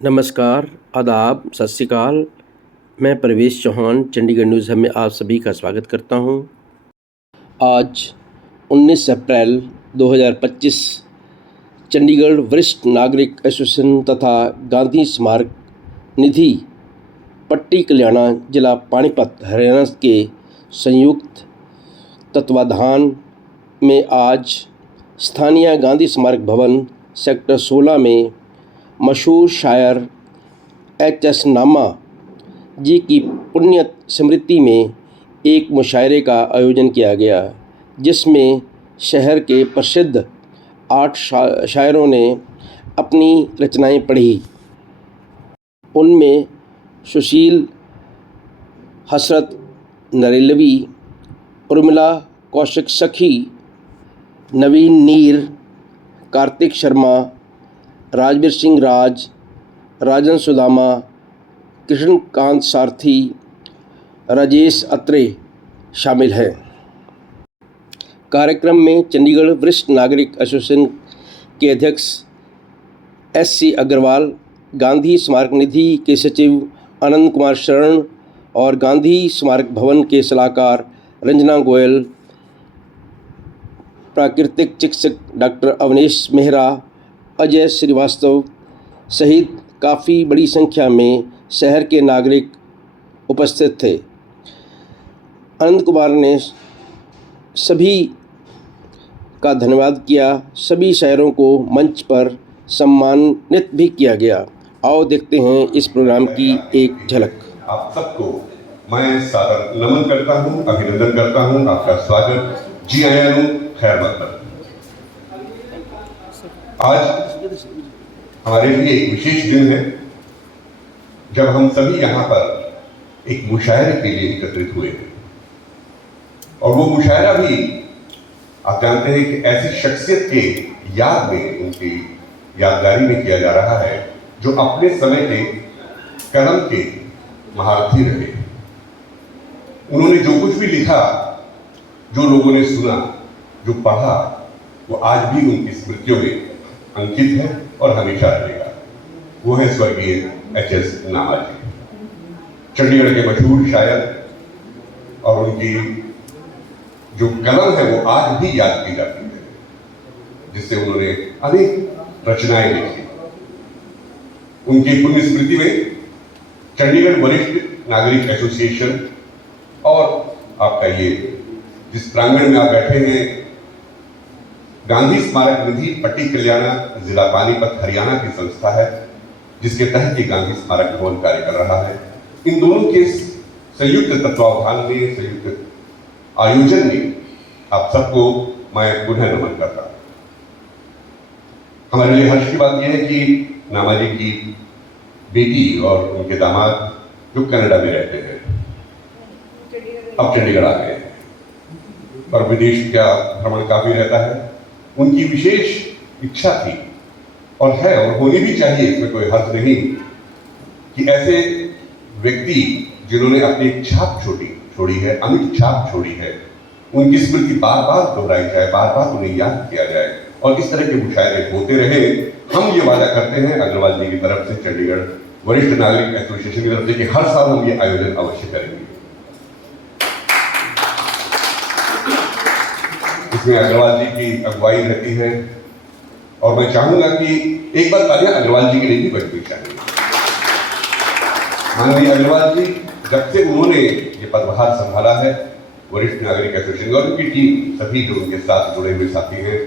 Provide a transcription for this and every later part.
नमस्कार, आदाब, सत श्री अकाल। मैं प्रवेश चौहान चंडीगढ़ न्यूज़ में आप सभी का स्वागत करता हूं। आज 19 अप्रैल 2025 चंडीगढ़ वरिष्ठ नागरिक एसोसिएशन तथा गांधी स्मारक निधि पट्टी कल्याणा जिला पानीपत हरियाणा के संयुक्त तत्वाधान में आज स्थानीय गांधी स्मारक भवन सेक्टर 16 में मशहूर शायर एच.एस. नामा जी की पुण्य स्मृति में एक मुशायरे का आयोजन किया गया, जिसमें शहर के प्रसिद्ध 8 शायरों ने अपनी रचनाएं पढ़ी। उनमें सुशील, हसरत नरेलवी, उर्मिला कौशिक सखी, नवीन नीर, कार्तिक शर्मा, राजवीर सिंह राज, राजन सुदामा, कृष्णकांत सारथी, राजेश अत्रे शामिल हैं। कार्यक्रम में चंडीगढ़ वरिष्ठ नागरिक एसोसिएशन के अध्यक्ष एस.सी. अग्रवाल, गांधी स्मारक निधि के सचिव आनंद कुमार शरण और गांधी स्मारक भवन के सलाहकार रंजना गोयल, प्राकृतिक चिकित्सक डॉक्टर अवनीश मेहरा, अजय श्रीवास्तव सहित काफ़ी बड़ी संख्या में शहर के नागरिक उपस्थित थे। आनंद कुमार ने सभी का धन्यवाद किया। सभी शायरों को मंच पर सम्मानित भी किया गया। आओ देखते हैं इस प्रोग्राम की एक झलक। आप सबको मैं सादर नमन करता हूं, अभिनंदन करता हूं। आपका स्वागत, जी आया हूं, खैर मकदम। आज हमारे लिए एक विशेष दिन है जब हम सभी यहाँ पर एक मुशायरे के लिए एकत्रित हुए हैं। और वो मुशायरा भी आप जानते हैं कि ऐसी शख्सियत के याद में, उनकी यादगारी में किया जा रहा है जो अपने समय के कलम के महारथी रहे। उन्होंने जो कुछ भी लिखा, जो लोगों ने सुना, जो पढ़ा, वो आज भी उनकी स्मृतियों में अंकित है और हमेशा रहेगा। वो है स्वर्गीय एच.एस. नामा जी, चंडीगढ़ के मशहूर शायर। और उनकी जो कलम है वो आज भी याद की जाती है, जिससे उन्होंने अनेक रचनाएं लिखी। उनकी पुण्य स्मृति में चंडीगढ़ वरिष्ठ नागरिक एसोसिएशन और आपका ये जिस प्रांगण में आप बैठे हैं, गांधी स्मारक निधि पट्टी कल्याणा जिला पानीपत हरियाणा की संस्था है, जिसके तहत ये गांधी स्मारक भवन कार्य कर रहा है। इन दोनों के संयुक्त तत्वावधान में, संयुक्त आयोजन में आप सबको मैं पुनः नमन करता हूं। हमारे लिए हर्ष की बात यह है कि नामा जी की बेटी और उनके दामाद जो कनाडा में रहते हैं, अब चंडीगढ़ आ गए हैं और विदेश का भ्रमण काफी रहता है। उनकी विशेष इच्छा थी और है, और होनी भी चाहिए, इसमें कोई हर्ज नहीं, कि ऐसे व्यक्ति जिन्होंने अपनी एक छाप छोड़ी है, अमिट छाप छोड़ी है, उनकी स्मृति बार बार दोहराई जाए, बार बार उन्हें याद किया जाए और इस तरह के मुशायरे होते रहे। हम ये वादा करते हैं अग्रवाल जी की तरफ से, चंडीगढ़ वरिष्ठ नागरिक एसोसिएशन की तरफ से, कि हर साल हम ये आयोजन अवश्य करेंगे। इसमें अग्रवाल जी की अगुवाई रहती है और मैं चाहूंगा कि एक बार तालियां अग्रवाल जी के लिए भी बजनी चाहिए। माननीय अग्रवाल जी, जब से उन्होंने ये पदभार संभाला है वरिष्ठ नागरिक एसोसिएशन और उनकी टीम, सभी जो उनके साथ जुड़े हुए साथी हैं,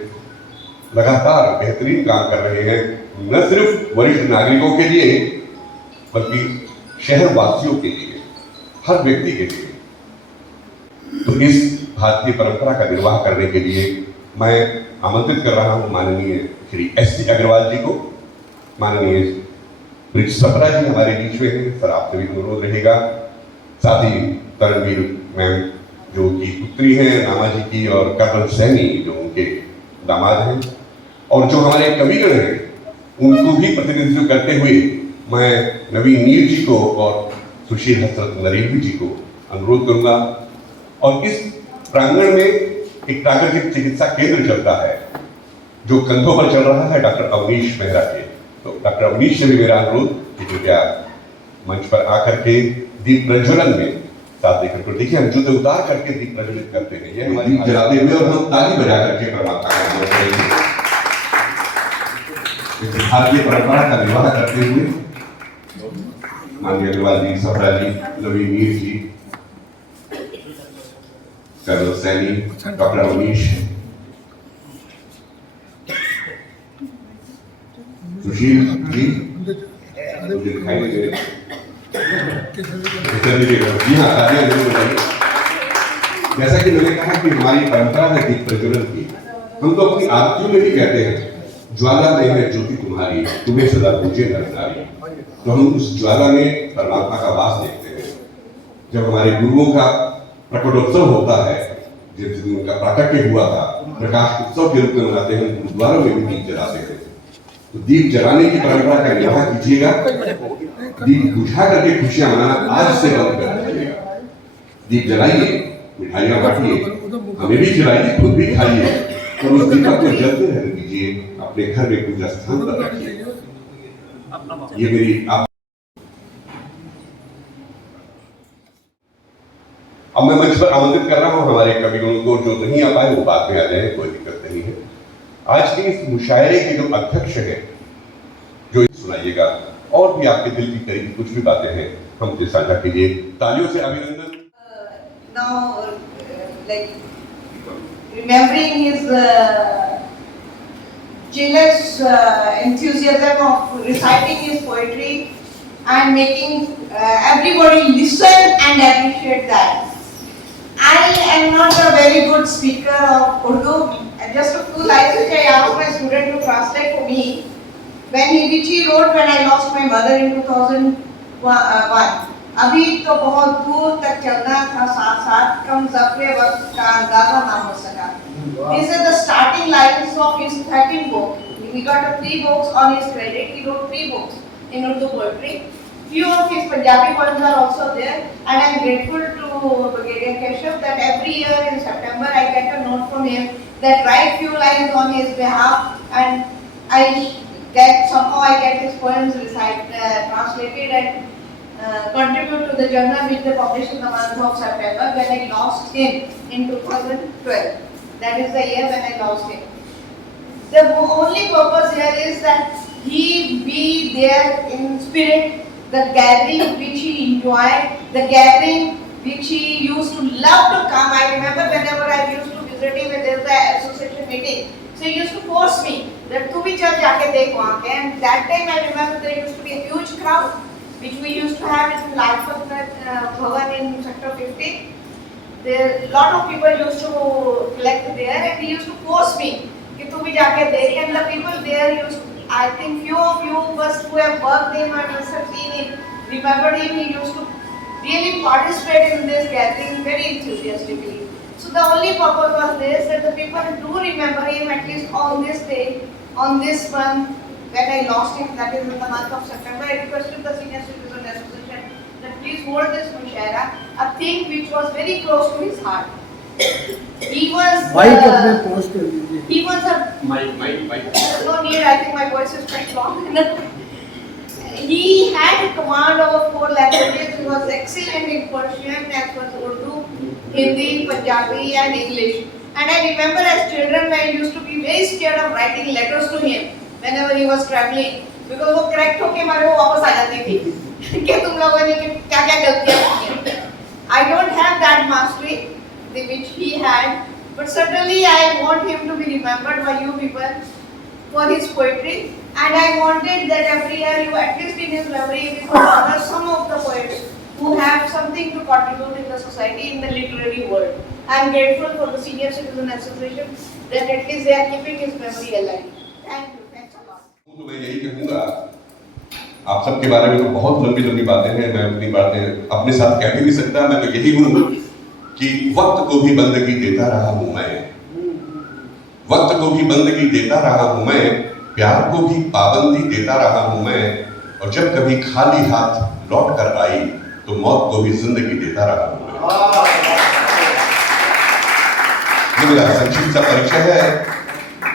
लगातार बेहतरीन काम कर रहे हैं, न सिर्फ वरिष्ठ नागरिकों के लिए बल्कि शहर वासियों के लिए, हर व्यक्ति के लिए। तो इस भारतीय परंपरा का निर्वाह करने के लिए मैं आमंत्रित कर रहा हूं माननीय श्री एस.सी. अग्रवाल जी को। माननीय ब्रिज सपरा जी हमारे बीच में हैं, सर आपसे भी अनुरोध रहेगा। साथ ही तरणवीर मैम जो की पुत्री हैं नामा जी की, और कर्नल सैनी जो उनके दामाद हैं, और जो हमारे कविगण हैं उनको भी प्रतिनिधित्व करते हुए मैं नवीन नीर जी को और सुशील हसरत नरेलवी जी को अनुरोध करूंगा। और इस प्रांगण में एक प्राकृतिक चिकित्सा केंद्र चलता है जो कंधों पर चल रहा है डॉक्टर अवनीश मेहरा के। तो डॉक्टर अवनीश से भी मेरा अनुरोध कि कृपया मंच पर आकर के दीप प्रज्वलन में साथ देकर को देखिए, हम जूते उतार करके दीप प्रज्वलित करते हैं, ये हमारी दीप जलाते हुए और हम ताली बजा करके परमात्मा का नाम करेंगे। भारतीय परंपरा का निर्वाह करते हुए माननीय अग्रवाल जी, सफरा जी, नवीन मीर जी, कर्नल सैनी, डॉक्टर अवनीश, सुशील जी, मुझे दिखाई नहीं दे रहे। जी हाँ, तालियां जरूर बजाइए। जैसा कि मैंने कहा कि हमारी परंपरा है दीप प्रज्वलन की, हम तो अपनी आरतियों में भी कहते हैं, ज्वाला में है ज्योति तुम्हारी, तुम्हें सदा पूजे नर नारी। तो हम उस ज्वाला में परमात्मा का वास देखते हैं। जब हमारे गुरुओं का प्रकटोत्सव होता है, जिस दिन उनका प्राकट्य हुआ था, प्रकाश उत्सव के रूप में मनाते हैं, गुरुद्वारों में भी दीप जलाते हैं। तो दीप जलाने की परंपरा का निर्वाह कीजिएगा, दीप बुझा करके खुशियां मनाना आज से बंद कर दीजिएगा। दीप जलाइए, मिठाइयां बांटिए, हमें भी खिलाइए, खुद भी खाइए, और उस दीपक को जलते रहने दीजिए, अपने घर में पूजा स्थान पर रखिए। ये मेरी आप अब मैं मंच पर आमंत्रित कर रहा हूं हमारे कवियों को, जो नहीं आ पाए वो बाद में आ जाए, कोई दिक्कत नहीं है। आज के इस मुशायरे के जो अध्यक्ष हैं, जो सुनाइएगा, और भी आपके दिल के करीब कुछ भी बातें हैं, हमसे साझा कीजिए। तालियों से अभिनंदन। Now, like remembering his jealous enthusiasm of reciting his poetry and making everybody listen and appreciate that. I am not a very good speaker of Urdu. Just a few lines which I asked my student to translate for me. Which he wrote when I lost my mother in 2001. अभी तो बहुत दूर तक चलना था साथ साथ, कम ज़फ़्रे वक्त का अंदाज़ा ना हो सका. These are the starting lines of his 13th book. We got 3 books on his credit. He wrote 3 books in Urdu poetry. Few of his Punjabi poems are also there, and I am grateful to Brigadier Keshav that every year in September I get a note from him that write few lines on his behalf, and somehow I get his poems translated and contribute to the journal which they published in the month of September when I lost him in 2012. That is the year when I lost him. The only purpose here is that he be there in spirit, the gathering which he enjoyed, the gathering which he used to love to come. I remember whenever I used to visit him when there was the association meeting, so he used to force me that tu bhi chal jaake dekh wahan ke. And that time I remember there used to be a huge crowd which we used to have in Lajpat Bhavan in Sector 50. There a lot of people used to collect there, and he used to force me कि तू भी जाके देख. And the people there used to, I think few of you must who have worked him and must have seen him, remembered him. He used to really participate in this gathering very enthusiastically. So the only purpose was this, that the people do remember him at least on this day, on this month when I lost him, that is in the month of September. I requested the Senior Citizen Association that please hold this mushaira, a thing which was very close to his heart. He was he was a no need, I think my voice is quite long. He had a command over 4 languages. He was excellent in Persian as well as Urdu, Hindi, Punjabi and English. And I remember as children I used to be very scared of writing letters to him whenever he was traveling, because वो correct होके हमारे वो वापस आ जाती थी कि तुम लोगों ने क्या क्या गलतियाँ की. I don't have that mastery which he had, but certainly I want him to be remembered by you people for his poetry, and I wanted that every year you at least in his memory we could honor some of the poets who have something to contribute in the society, in the literary world. I am grateful for the Senior Citizen Association that at least they are keeping his memory alive. Thank you. Thanks a lot. तो मैं यही कहूँगा, आप सबके बारे में तो बहुत लंबी लंबी बातें हैं, मैं अपनी बातें अपने साथ कह भी नहीं सकता. मैं तो यही हूँ कि वक्त को भी बंदगी देता रहा हूँ मैं, वक्त को भी बंदगी देता रहा हूँ मैं, प्यार को भी पाबंदी देता रहा हूँ मैं, और जब कभी खाली हाथ लौट कर आई तो मौत को भी जिंदगी देता रहा हूँ मैं. ये मेरा संक्षिप्त सा परिचय है.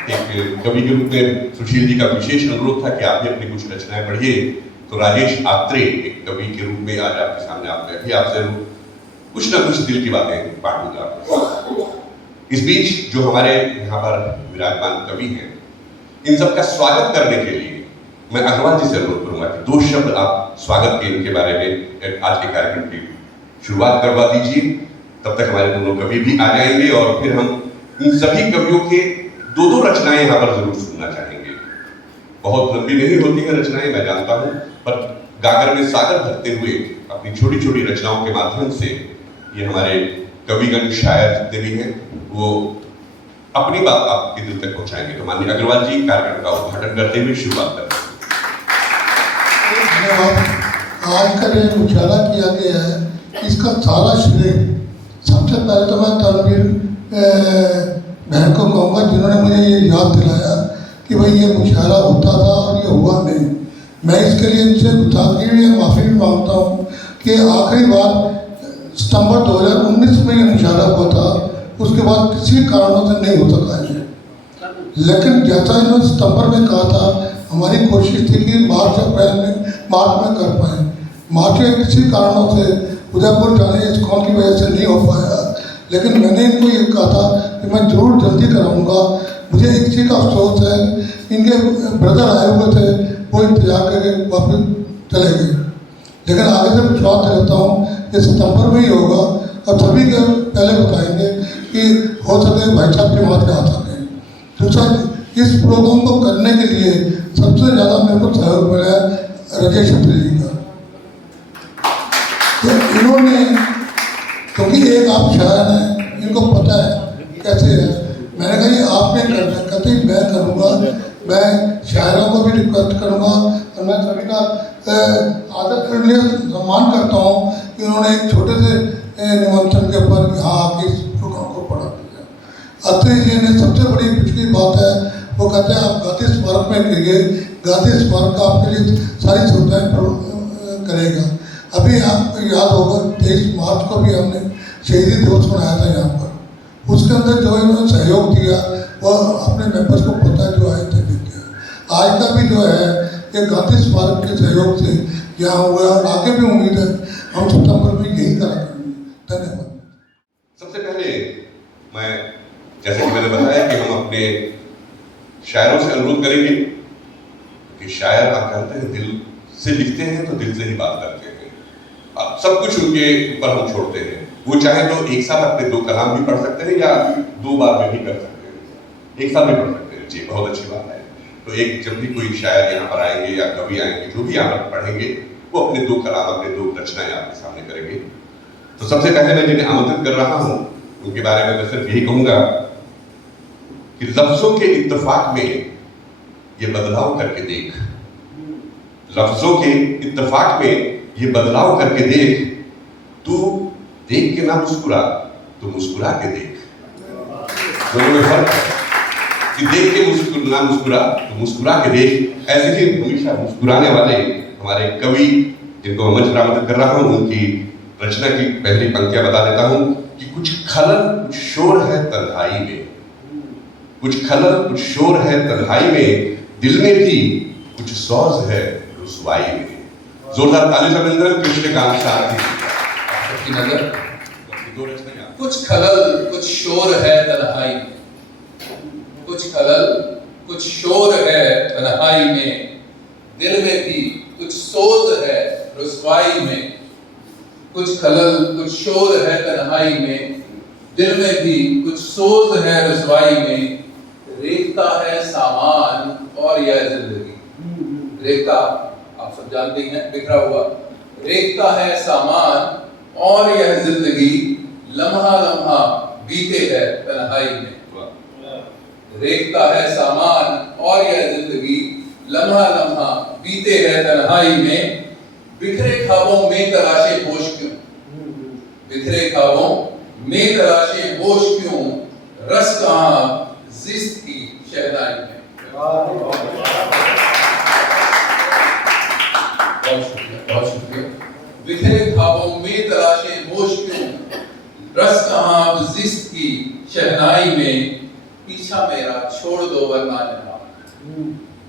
एक कवि के रूप में सुशील जी का विशेष अनुरोध था कि आप भी अपनी कुछ रचनाएं पढ़िए, तो राजेश आत्रे एक कवि के रूप में आज आपके सामने आप बैठे, आपसे कुछ ना कुछ दिल की बातें बांटूंगा। इस बीच जो हमारे यहाँ पर विराजमान कवि हैं, इन सबका स्वागत करने के लिए मैं अग्रवाल जी से अनुरोध करूंगा कि 2 शब्द आप स्वागत के इनके बारे में आज के कार्यक्रम की शुरुआत करवा दीजिए। तब तक हमारे दोनों कवि भी आ जाएंगे और फिर हम इन सभी कवियों के 2 रचनाएं यहाँ पर जरूर सुनना चाहेंगे। बहुत लंबी नहीं होती है रचनाएं, मैं जानता हूँ, पर गागर में सागर भरते हुए अपनी छोटी छोटी रचनाओं के माध्यम से ये हमारे कविगण शायर जितने भी हैं वो अपनी बात आपके दिल तक पहुंचाएंगे। तो माननीय अग्रवाल जी कार्यक्रम का उद्घाटन करते हुए शुरुआत करते हैं। आज का जो मुशायरा किया गया है इसका सारा श्रेय सबसे पहले तो मैं तनवीर बहन को कहूँगा जिन्होंने मुझे ये याद दिलाया कि भाई ये मुशायरा होता था और ये हुआ नहीं। मैं इसके लिए इनसे गुस्ताखी भी माफ़ी भी मांगता हूँ कि आखिरी बार सितंबर 2019 में ये मुशायरा हुआ था, उसके बाद किसी कारणों से नहीं हो सका है। लेकिन जैसा इन्होंने सितंबर में कहा था, हमारी कोशिश थी कि मार्च में कर पाए। मार्च में किसी कारणों से उदयपुर जाने इस्कॉन की वजह से नहीं हो पाया, लेकिन मैंने इनको ये कहा था कि मैं जरूर जल्दी कराऊंगा। मुझे एक चीज़ का अफसोस है, इनके ब्रदर आए हुए थे, वो इंतजार करके वापस चले गए। लेकिन आगे से विश्वास रहता हूँ कि सितंबर में ही होगा और सभी के पहले बताएंगे कि हो सके भाई साहब के मात्र आ सकें। दूसरा, इस प्रोग्राम को करने के लिए सबसे ज़्यादा मेरे को सहयोग मिला है राजेश अत्री जी का। तो इन्होंने, क्योंकि एक आप शायर हैं, इनको पता है कैसे है। मैंने कहा ये आपने करना, कहते मैं करूँगा। मैं शायरों को भी रिक्वेस्ट करूँगा और मैं सभी का आदर करने लिए सम्मान करता हूँ कि उन्होंने एक छोटे से निमंत्रण के ऊपर यहाँ आके इस प्रोग्राम को पढ़ा दिया। अत्री जी ने सबसे बड़ी पिछली बात है, वो कहते हैं आप गांधी स्मारक में करिए, गांधी स्मारक आपके लिए सारी सुविधाएं करेगा। अभी आपको याद होगा 23 मार्च को भी हमने शहीदी दिवस मनाया था यहाँ पर। उसके अंदर जो इन्होंने सहयोग दिया वो अपने मेंबर्स को पता है, जो आए थे देते हैं। आज का भी जो है ये गांधी स्मारक के सहयोग से यहाँ हुआ और आगे भी उम्मीद है हम सितंबर में यही करा करेंगे। धन्यवाद। सबसे पहले मैं, जैसे कि मैंने बताया कि हम अपने शायरों से अनुरोध करेंगे कि शायर आप जानते हैं दिल से लिखते हैं तो दिल से ही बात करते हैं। अब सब कुछ उनके ऊपर हम छोड़ते हैं। वो चाहे तो एक साथ अपने 2 कलाम भी पढ़ सकते हैं या 2 बार में भी कर सकते हैं, एक साथ भी पढ़ सकते हैं। जी, बहुत अच्छी बात है। तो एक जब भी कोई शायर यहाँ पर आएंगे या कवि आएंगे, जो भी यहाँ पर पढ़ेंगे, वो अपने 2 कलाम, अपने 2 रचनाएं आपके सामने करेंगे। तो सबसे पहले मैं जिन्हें आमंत्रित कर रहा हूँ उनके बारे में मैं सिर्फ यही कहूँगा कि लफ्जों के इत्तेफाक में ये बदलाव करके देख, लफ्जों के इत्तेफाक में ये बदलाव करके देख, तू देख के ना मुस्कुरा तो मुस्कुरा के देख। दोनों में फर्क है कि देख के ना मुस्कुरा तो मुस्कुरा के देख। ऐसे ही हमेशा मुस्कुराने वाले हमारे कवि जिनको मैं मंच पर आमंत्रित कर रहा हूँ, उनकी रचना की पहली पंक्तियां बता देता हूँ कि कुछ खलल कुछ शोर है तन्हाई में, कुछ खलल कुछ शोर है तन्हाई में, दिल में भी कुछ सौज है रुसवाई में। जोरदार ताली से अभिनंदन कृष्णकांत सारथी की नजर। कुछ खलल कुछ शोर है तन्हाई में, कुछ खलल कुछ शोर है तन्हाई में, दिल में भी कुछ सोज है रुसवाई में। कुछ खलल कुछ शोर है तन्हाई में, दिल में भी कुछ सोज है रुसवाई में। रेखता है सामान और यह जिंदगी, रेखता आप सब जानते हैं बिखरा हुआ, रेखता है सामान और यह जिंदगी, लम्हा लम्हा बीते है तन्हाई में। रेखता है सामान और यह जिंदगी, लम्हा लम्हा बीते है तन्हाई में। बिखरे ख्वाबों में तलाशे होश क्यों, बिखरे ख्वाबों में तलाशे होश क्यों, रस कहाँ जिस्त की शहनाई में। बहुत शुक्रिया। बिखरे ख्वाबों में तलाशे होश क्यों, रस कहाँ जिस्त की शहनाई में। पीछा मेरा छोड़ दो वरना जहां,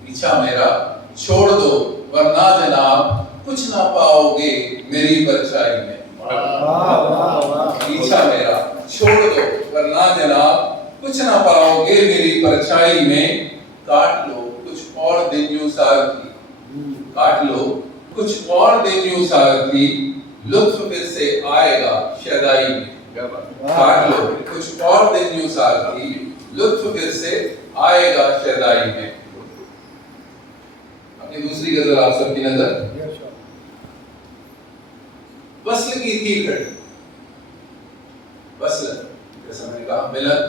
पीछा मेरा छोड़ दो वरना जनाब कुछ ना पाओगे मेरी परछाई में। पीछा मेरा छोड़ दो वरना जनाब कुछ ना पाओगे मेरी परछाई में। काट लो कुछ और दिन यूं सारथी, काट लो कुछ और दिन यूं सारथी, लुत्फ फिर से आएगा शदाई में। काट लो कुछ और दिन यूं सारथी, लुत्फ फिर से आएगा शदाई में। अपनी दूसरी गजल आप सबकी नजर। वस्ल की थी घड़ी, वस्ल जैसा मैंने कहा मिलन,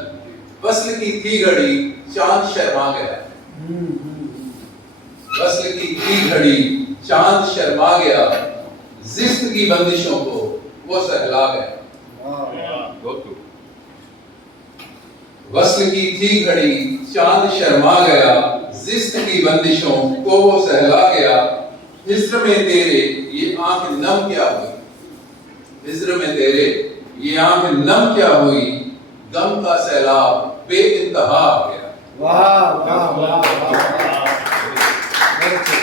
वस्ल की थी घड़ी चांद शर्मा गया। वस्ल की थी घड़ी चांद शर्मा गया, जिस्म की बंदिशों को वो सहला गया। वस्ल की थी घड़ी चांद शर्मा गया, जिस्म की बंदिशों को वो सहला गया। हिज्र में तेरे ये आंख नम क्या हुई, हिज्र में तेरे ये आंख नम क्या हुई, गम का सैलाब बेइंतहा आ गया।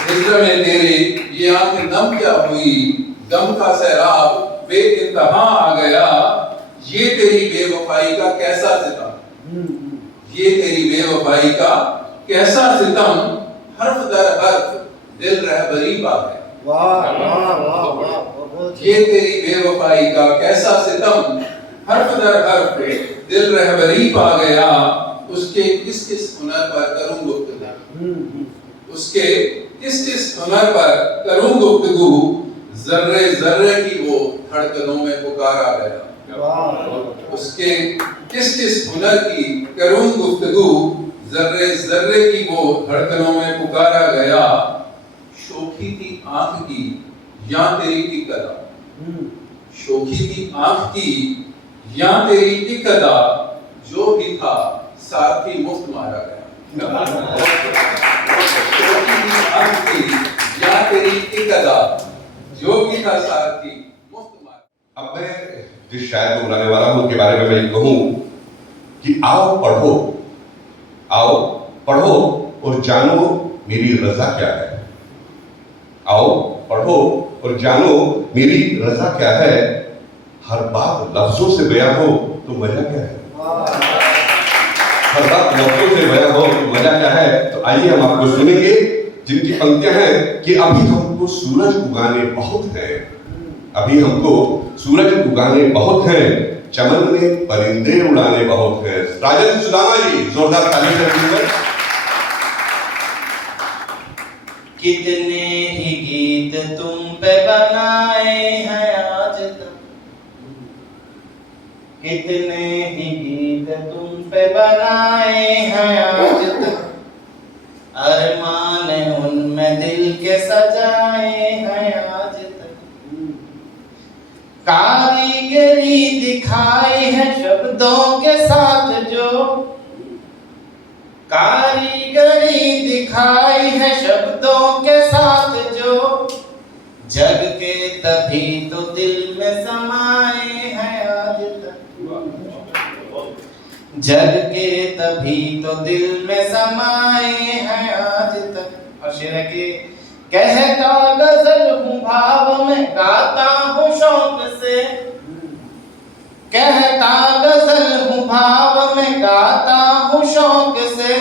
हिज्र में तेरे ये आंख नम क्या हुई, गम का सैलाब बेइंतहा आ गया। ये तेरी बेवफाई का कैसा सितम, ये तेरी बेवफाई का कैसा सितम, हर्फ दर हर्फ दिल रहबरी पा गया। ये तेरी बेवफाई का कैसा सितम, हर्फ दर हर्फ दिल रहबरी पा गया। उसके किस किस हुनर पर करूं गुफ्तगू, उसके किस किस हुनर पर करूं गुफ्तगू, जर्रे जर्रे की वो धड़कनों में पुकारा गया। उसके किस किस हुनर की करूं गुफ्तगू, जर्रे जर्रे की वो धड़कनों में पुकारा गया। शोखी थी आंख की या तेरी एक अदा, शोखी थी आंख की या तेरी एक अदा, जो भी था साथी मुफ्त मारा गया। शोखी थी आंख की या तेरी एक अदा, जो भी था साथी मुफ्त मारा। अब मैं जिस शायर को बुलाने वाला हूं उनके बारे में मैं ये कहूं कि आओ पढ़ो, आओ पढ़ो और जानो मेरी रजा क्या है। आओ पढ़ो और जानो मेरी रजा क्या है। हर बात लफ्जों से बयां हो तो मजा क्या है, हर बात लफ्जों से बयां हो तो मजा क्या है। तो आइए हम आपको सुनेंगे जिनकी पंक्तियां हैं कि अभी हमको सूरज उगाने बहुत है, अभी हमको सूरज उगाने बहुत हैं, चमन में परिंदे उड़ाने बहुत हैं। राजन सुदामा जी जोरदार ताली से दीजिए। कितने ही गीत तुम पे बनाए हैं आज तक, कितने ही गीत तुम पे बनाए हैं आज तक, अरमान उनमें दिल के सजाए हैं आज तक। कारीगरी दिखाई है शब्दों के साथ जो, कारीगरी दिखाई है शब्दों के साथ जो, जग के तभी तो दिल में समाए हैं आज तक, जग के तभी तो दिल में समाए हैं आज तक। और शेर के कहता गजल हूँ भाव में गाता हूँ शौक से, कहता गजल हूँ भाव में गाता हूँ शौक से,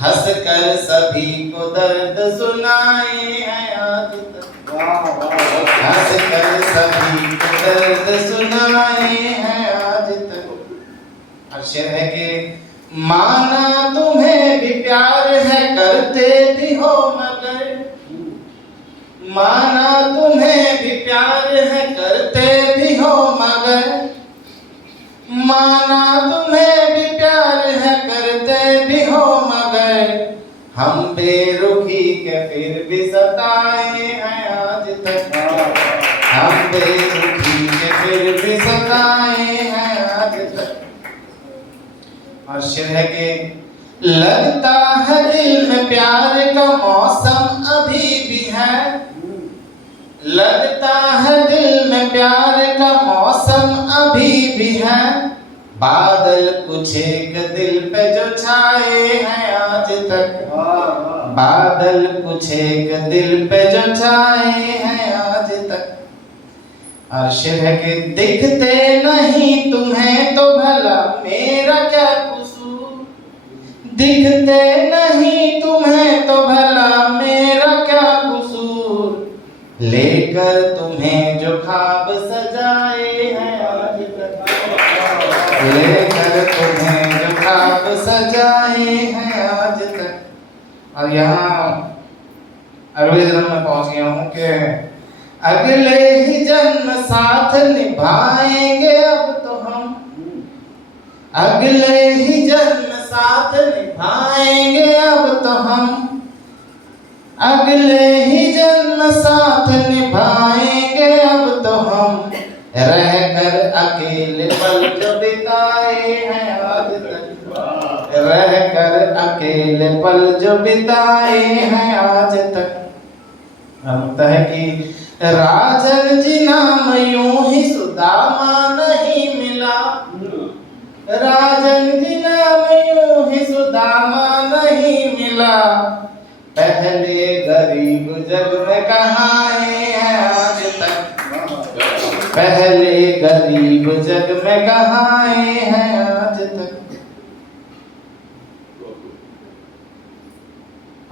हंस कर सभी को दर्द सुनाए हैं आज तक, हंस कर सभी को दर्द सुनाए हैं आज तक। अक्षर है कि माना तुम्हें भी प्यार है करते भी हो मगर, माना तुम्हें भी प्यार है करते भी हो मगर, माना तुम्हें भी प्यार है करते भी हो मगर, हम बेरुखी के फिर भी सताए हैं आज तक, हम बेरुखी के फिर भी सताए हैं आज तक। और शेर है कि लगता है दिल में प्यार का मौसम अभी भी है, लगता है दिल में प्यार का मौसम अभी भी है, बादल कुछ एक दिल पे जो छाए हैं आज तक, बादल कुछ एक दिल पे जो छाए हैं आज तक। अर्श है कि दिखते नहीं तुम्हें तो भला मेरा क्या कसूर, दिखते नहीं तुम्हें तो भला मेरा क्या कसूर, लेकर तुम्हें जो ख्वाब सजाए हैं आज तक, लेकर तुम्हें जो ख्वाब सजाए हैं आज तक। और यहाँ अगले जन्म में पहुंच गया हूँ कि अगले ही जन्म साथ निभाएंगे अब तो हम, अगले ही जन्म साथ निभाएंगे अब तो हम, अगले ही जन्म साथ निभाएंगे अब तो हम, रहकर अकेले पल जो बिताए हैं आज तक, रहकर अकेले पल जो बिताए हैं आज तक। लगता है कि राजन जी नाम यूं ही सुदामा नहीं मिला, राजन जी नाम यूं ही सुदामा नहीं मिला, पहले गरीब जग में कहाँ हैं आज तक, पहले गरीब जग में कहाँ हैं आज तक।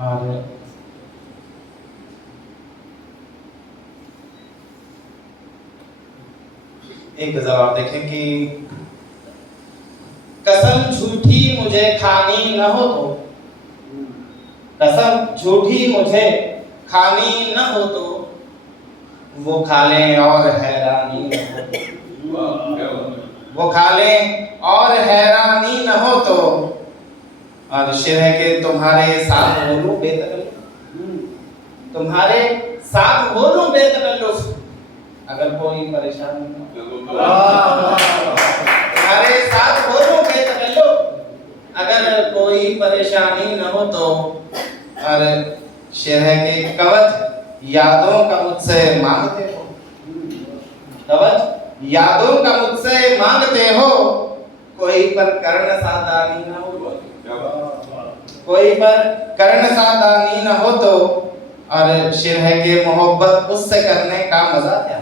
और एक जवाब देखें कि कसम झूठी मुझे खानी न हो तो, कसम झूठी मुझे खानी न हो तो, वो खा लें और हैरानी न हो तो, वो खा लें और हैरानी न हो तो। और शेर है कि तुम्हारे साथ बोलूं बेतकल्लुफ, तुम्हारे साथ बोलूं बेतकल्लुफ, अगर कोई परेशानी न हो, तुम्हारे साथ बोलूं बेतकल्लुफ, अगर कोई परेशानी न हो तो। और शेर है कि कवच यादों का मुझसे मांगते हो, कवच यादों का मुझसे मांगते हो, कोई पर कर्ण सादानी न हो, कोई पर कर्ण सादानी न हो तो। और शेर है कि मोहब्बत उससे करने का मजा क्या,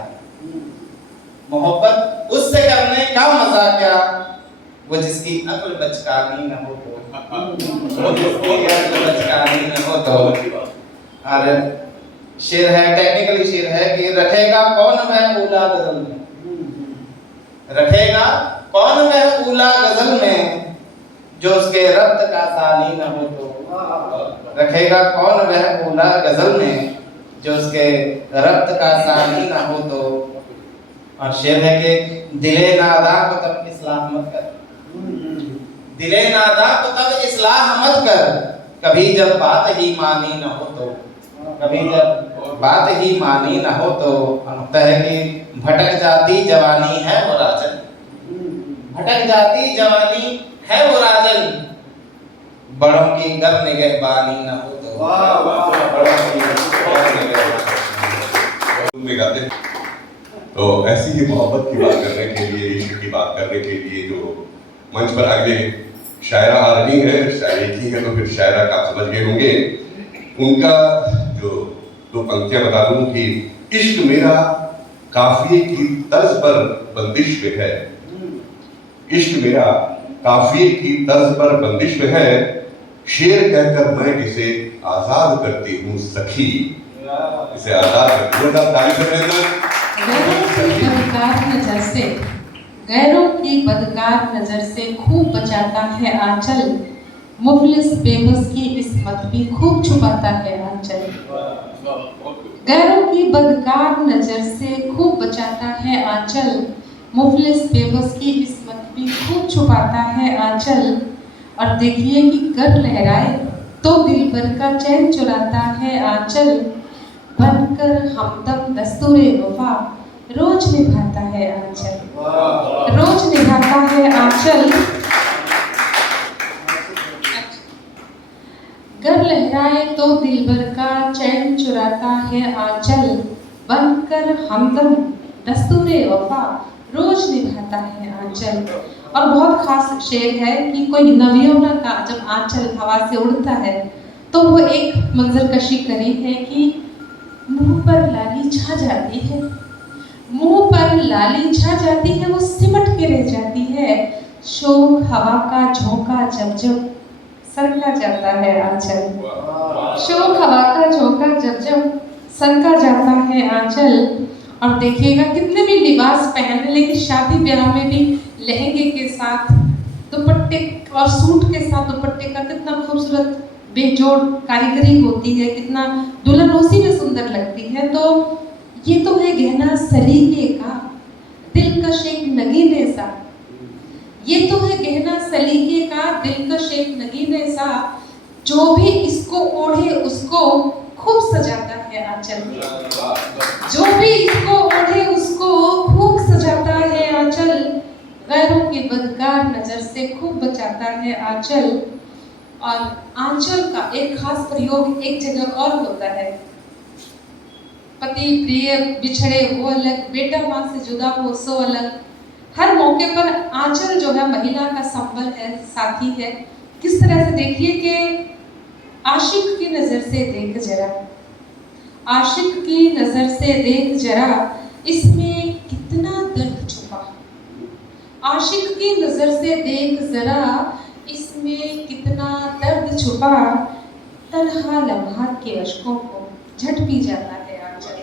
मोहब्बत उससे करने का मजा क्या, वो जिसकी अक्ल बचकानी न हो तो, वो जिसकी अक्ल बचकानी न हो तो। और शेर है, टेक्निकली शेर है कि रखेगा कौन वह ऊला गजल में, रखेगा कौन वह ऊला गजल में, जो उसके रब्त का सानी न हो तो, रखेगा कौन वह ऊला गजल में, जो उसके रब्त का सानी न हो तो। और शेर है कि दिले नादा को तब इस्लाह मत कर, दिले नादा को तब इस्लाह मत कर, कभी जब बात ही मानी न हो तो, कभी जब बात ही मानी न हो तो। लगता है कि भटक जाती जवानी है वो राजन, भटक जाती जवानी है वो राजन, बड़ों की गर निगहबानी न हो तो, बड़ों की गर निगहबानी। में गाते तो ऐसी ही मोहब्बत की बात करने के लिए, इश्क की बात करने के लिए जो मंच पर आगे शायरा आ रही है, शायरी की है तो फिर शायरा का आप समझ गए होंगे, उनका जो दो पंक्तियां बता दूं कि इश्क मेरा काफिये की तर्ज पर बंदिश में है, इश्क मेरा काफिये की तर्ज पर बंदिश में है, शेर कहकर मैं इसे आजाद करती हूँ सखी, इसे आजाद करती हूँ। गैरों की बदकार नजर से खूब बचाता है आंचल, मुफलिस बेबस की इस्मत भी खूब छुपाता है आंचल। गैरों की बदकार नजर से खूब बचाता है आंचल, मुफलिस बेबस की इस्मत भी खूब छुपाता है आंचल। और देखिए कि कर लहराए तो दिल भर का चैन चुराता है आंचल, बनकर हमदम दस्तूरे वफा रोज निभाता है आंचल, रोज निभाता है आंचल। गर लहराए तो दिलबर का चैन चुराता है आंचल, बनकर हमदम दस्तूरे वफा रोज निभाता है आंचल। और बहुत खास शेर है कि कोई नवियोना का जब आंचल हवा से उड़ता है तो वो एक मंजर कशी करी है कि मुंह पर लाली छा जाती है, मुंह पर लाली छा जाती है, वो सिमट के रह जाती है। शोक हवा का झोंका जब जब सनका जाता है आंचल, शोक हवा का झोंका जब जब सनका जाता है आंचल। और देखिएगा कितने भी लिबास पहने, लेकिन शादी ब्याह में भी लहंगे के साथ दुपट्टे और सूट के साथ दुपट्टे का कितना खूबसूरत बेजोड़ कारीगरी होती है, कितना दुल्हन उसी में सुंदर लगती है। तो ये तो है गहना सलीके का, दिलकश एक नगीने सा, ये तो है गहना सलीके का, दिलकश एक नगीने सा, जो भी इसको ओढ़े उसको खूब सजाता है आंचल, जो भी इसको ओढ़े उसको खूब सजाता है आंचल, गैरों की बदकार नजर से खूब बचाता है आंचल। और आंचल का एक खास प्रयोग एक जगह और होता है, पति प्रिय बिछड़े वो अलग, बेटा माँ से जुदा हो सो अलग। हर मौके पर आंचल जो है महिला का संबल है, साथी है। किस तरह से देखिए कि आशिक की नजर से देख जरा, आशिक की नजर से देख जरा, इसमें कितना दर्द छुपा, आशिक की नजर से देख जरा, इसमें कितना दर्द छुपा, तन्हा लम्हात के अश्कों को झट पी जाता है आंचल,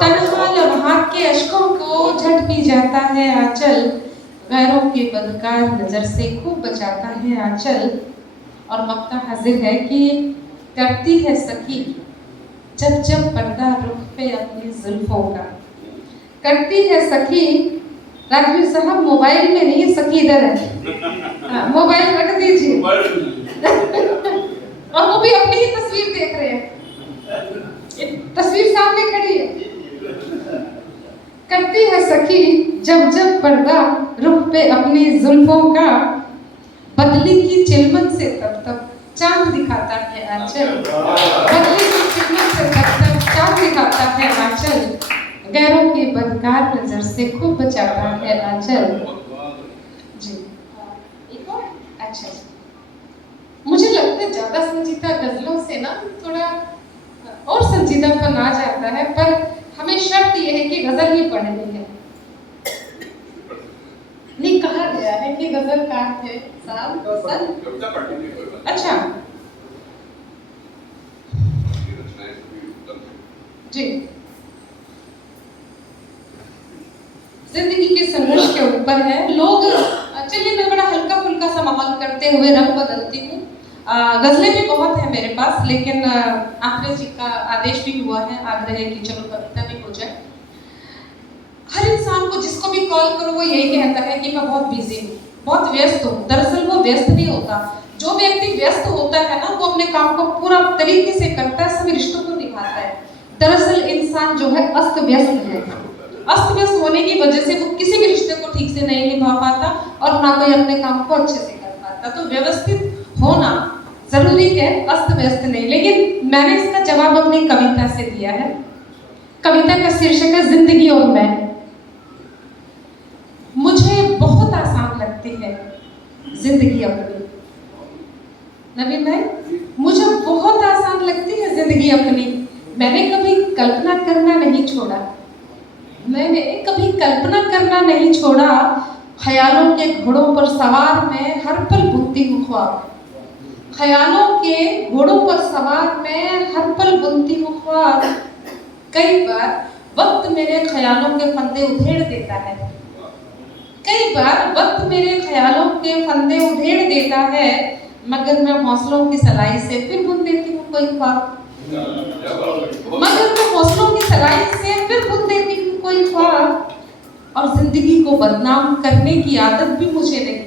तन्हा लम्हात के अश्कों को झट पी जाता है आंचल, गैरों के बदकार नजर से खूब बचाता है आंचल। और मक्ता हाजिर है कि करती है सखी जब जब पर्दा रुख पे अपनी जुल्फों का, करती है सखी। राजवीर साहब मोबाइल में नहीं, सखी इधर है, मोबाइल रख दीजिए और वो भी अपनी ही तस्वीर देख रहे हैं, तस्वीर सामने खड़ी है। करती है सखी जब जब पर्दा रुख पे अपनी जुल्फों का, बदली की चिलमन से तब तब चांद दिखाता है आंचल, बदली की चिलमन से तब तब चांद दिखाता है आंचल, गैरों के बदकार नजर से खूब बचाता है आंचल। जी एक और अच्छा, मुझे लगता है ज्यादा संजीदा गजलों से ना थोड़ा और संजीदापन आ जाता है, पर हमें शर्त यह है कि गजल ही पढ़नी है। नहीं, कहा गया है कि गजलकार थे साहब सर। अच्छा जी, जिंदगी के संघर्ष के ऊपर है लोग। चलिए मैं बड़ा हल्का फुल्का सा माहौल करते हुए रंग बदलती हूँ। गजलें भी बहुत है मेरे पास, लेकिन आपने जी का आदेश भी हुआ है, आग्रह है कि चलो कविता भी हो जाए। हर इंसान को जिसको भी कॉल करो वो यही कहता है कि मैं बहुत बिजी हूँ, बहुत व्यस्त हूँ। दरअसल वो व्यस्त नहीं होता, जो व्यक्ति व्यस्त होता है ना वो अपने काम को पूरा तरीके से करता है, सभी रिश्तों को निभाता है। दरअसल इंसान जो है अस्त व्यस्त है, अस्त व्यस्त होने की वजह से वो किसी भी रिश्ते को ठीक से नहीं निभा पाता और ना कोई अपने काम को अच्छे से कर पाता। तो व्यवस्थित होना जरूरी है, अस्त व्यस्त नहीं। लेकिन मैंने इसका जवाब अपनी कविता से दिया है। कविता का शीर्षक है जिंदगी और मैं। मुझे बहुत आसान लगती है जिंदगी अपनी, नवीन भाई, मुझे बहुत आसान लगती है जिंदगी अपनी। मैंने कभी कल्पना करना नहीं छोड़ा, मैंने कभी कल्पना करना नहीं छोड़ा, ख्यालों के घोड़ों पर सवार मैं हर पल बुनती हूँ ख्वाब, ख्यालों के घोड़ों पर सवार मैं हर पल बुनती हूँ ख्वाब। कई बार वक्त मेरे ख्यालों के फंदे उधेड़ देता है, कई बार वक्त मेरे ख्यालों के फंदे उधेड़ देता है, मगर मैं हौसलों की सलाई से फिर बुन देती हूँ कोई ख्वाब, मगर मैं हौसलों की सलाई से फिर बुन देती हूँ कोई ख्वाब। और जिंदगी को बदनाम करने की आदत भी मुझे नहीं,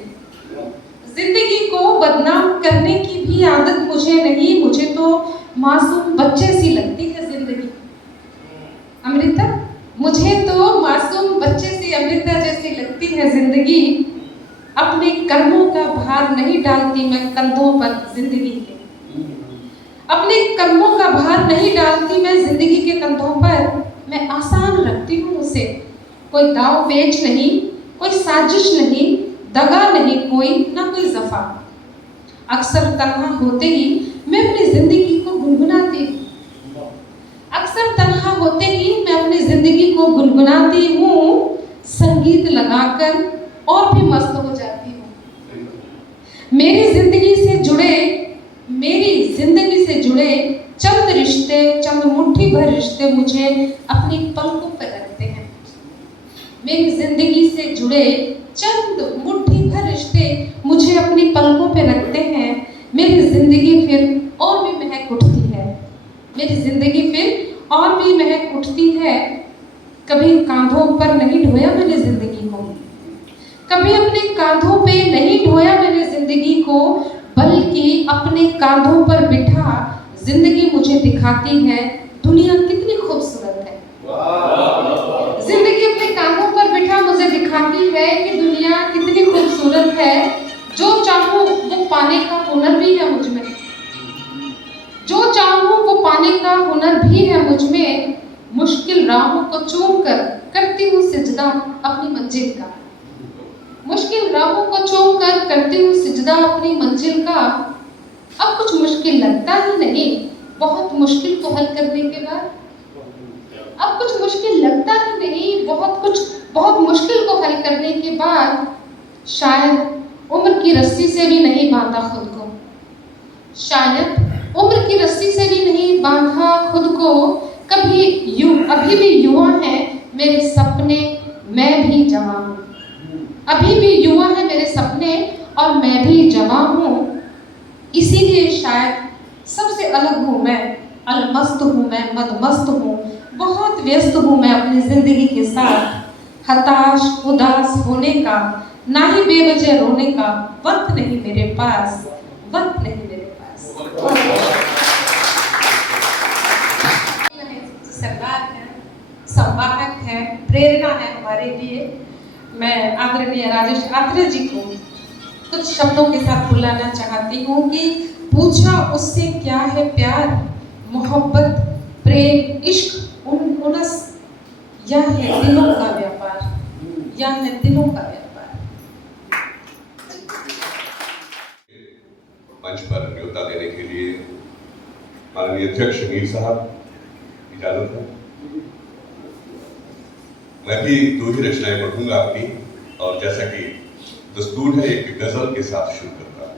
जिंदगी को बदनाम करने की भी आदत मुझे नहीं। मुझे तो मासूम बच्चे सी लगती है जिंदगी अमृता, मुझे तो मासूम बच्चे सी अमृता जैसी लगती है जिंदगी। अपने कर्मों का भार नहीं डालती मैं कंधों पर जिंदगी के, अपने कर्मों का भार नहीं डालती मैं जिंदगी के कंधों पर, मैं आसान रखती हूँ उसे। कोई दाव पेच नहीं, कोई साजिश नहीं, दगा नहीं कोई ना कोई जफा। अक्सर तन्हा होते ही मैं अपनी जिंदगी को गुनगुनाती हूँ। अक्सर तन्हा होते ही मैं अपनी जिंदगी को गुनगुनाती हूँ। संगीत लगाकर और भी मस्त हो जाती हूँ। मेरी जिंदगी से जुड़े चंद रिश्ते, चंद मुट्ठी भर रिश्ते मुझे अपनी पलकों पर रखते हैं। मेरी जिंदगी से जुड़े चंद मुट्ठी भर रिश्ते मुझे अपनी पलकों पे रखते हैं। मेरी जिंदगी फिर और भी महक उठती है। मेरी जिंदगी फिर और भी महक उठती है। कभी कांधों पर नहीं ढोया मैंने जिंदगी को, कभी अपने कांधों पे नहीं ढोया मैंने जिंदगी को, बल्कि अपने कांधों पर बिठा जिंदगी मुझे दिखाती है दुनिया कितनी खूबसूरत है। जिंदगी अपने कांधों पर बिठा मुझे दिखाती है कि दुनिया कितनी खूबसूरत है। जो चाहूं वो पाने का हुनर भी है मुझ में, जो चाहूं वो पाने का हुनर भी है मुझ में। मुश्किल राहों को चूम कर करती हूँ सिजदा अपनी मंजिल का। मुश्किल राहों को चूम कर करती हूँ सिजदा अपनी मंजिल का। अब कुछ मुश्किल लगता ही नहीं बहुत मुश्किल को हल करने के बाद। अब कुछ मुश्किल लगता ही नहीं बहुत मुश्किल को हल करने के बाद। शायद उम्र की रस्सी से भी नहीं बांधा खुद को, शायद उम्र की रस्सी से भी नहीं बांधा खुद को। अभी भी युवा है मेरे सपने, मैं भी जवां हूँ। अभी भी युवा है मेरे सपने और मैं भी जवां हूँ। इसीलिए शायद सबसे अलग हूँ मैं, अलमस्त हूँ मैं, मदमस्त हूँ। बहुत व्यस्त हूँ मैं अपनी जिंदगी के साथ। हताश उदास होने का, ना ही बेवजह रोने का वक्त नहीं मेरे पास, वक्त नहीं मेरे पास। सरदार है, संवाहक है, प्रेरणा है हमारे लिए। मैं आदरणीय राजेश आत्रे जी को कुछ शब्दों के साथ बुलाना चाहती हूँ कि पूछा उससे क्या है प्यार, मोहब्बत, प्रेम, इश्क, उनस, यह है दिलों का व्यापार, यह है दिलों का व्यापार। मंच पर न्योता देने के लिए माननीय अध्यक्ष मीर साहब, इजाजत है। मैं भी दो ही रचनाएं पढ़ूंगा अपनी, और जैसा कि दस्तूर है एक गजल के साथ शुरू करता हूं।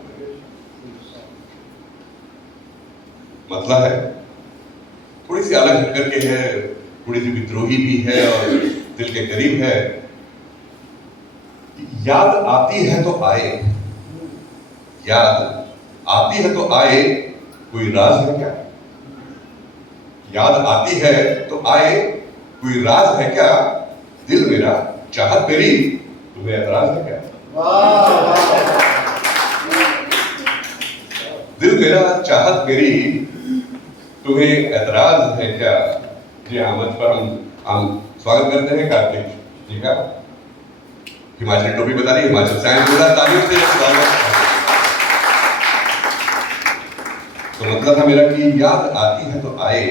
मतलब है थोड़ी सी अलग हटकर के है, थोड़ी सी विद्रोही भी है और दिल के करीब है। याद आती है तो आए, याद आती है तो आए, कोई राज है क्या? याद आती है तो आए, कोई राज है क्या? दिल मेरा चाहत मेरी, तुम्हें एतराज है क्या? दिल मेरा चाहत मेरी, तुम्हें एतराज है क्या? जी हाँ, मंच पर हम स्वागत करते हैं कार्तिक जी का। हिमाचल टोपी बता रही, हिमाचल साइंस बोला, तारीफ से स्वागत। तो मतलब था मेरा कि याद आती है तो आए,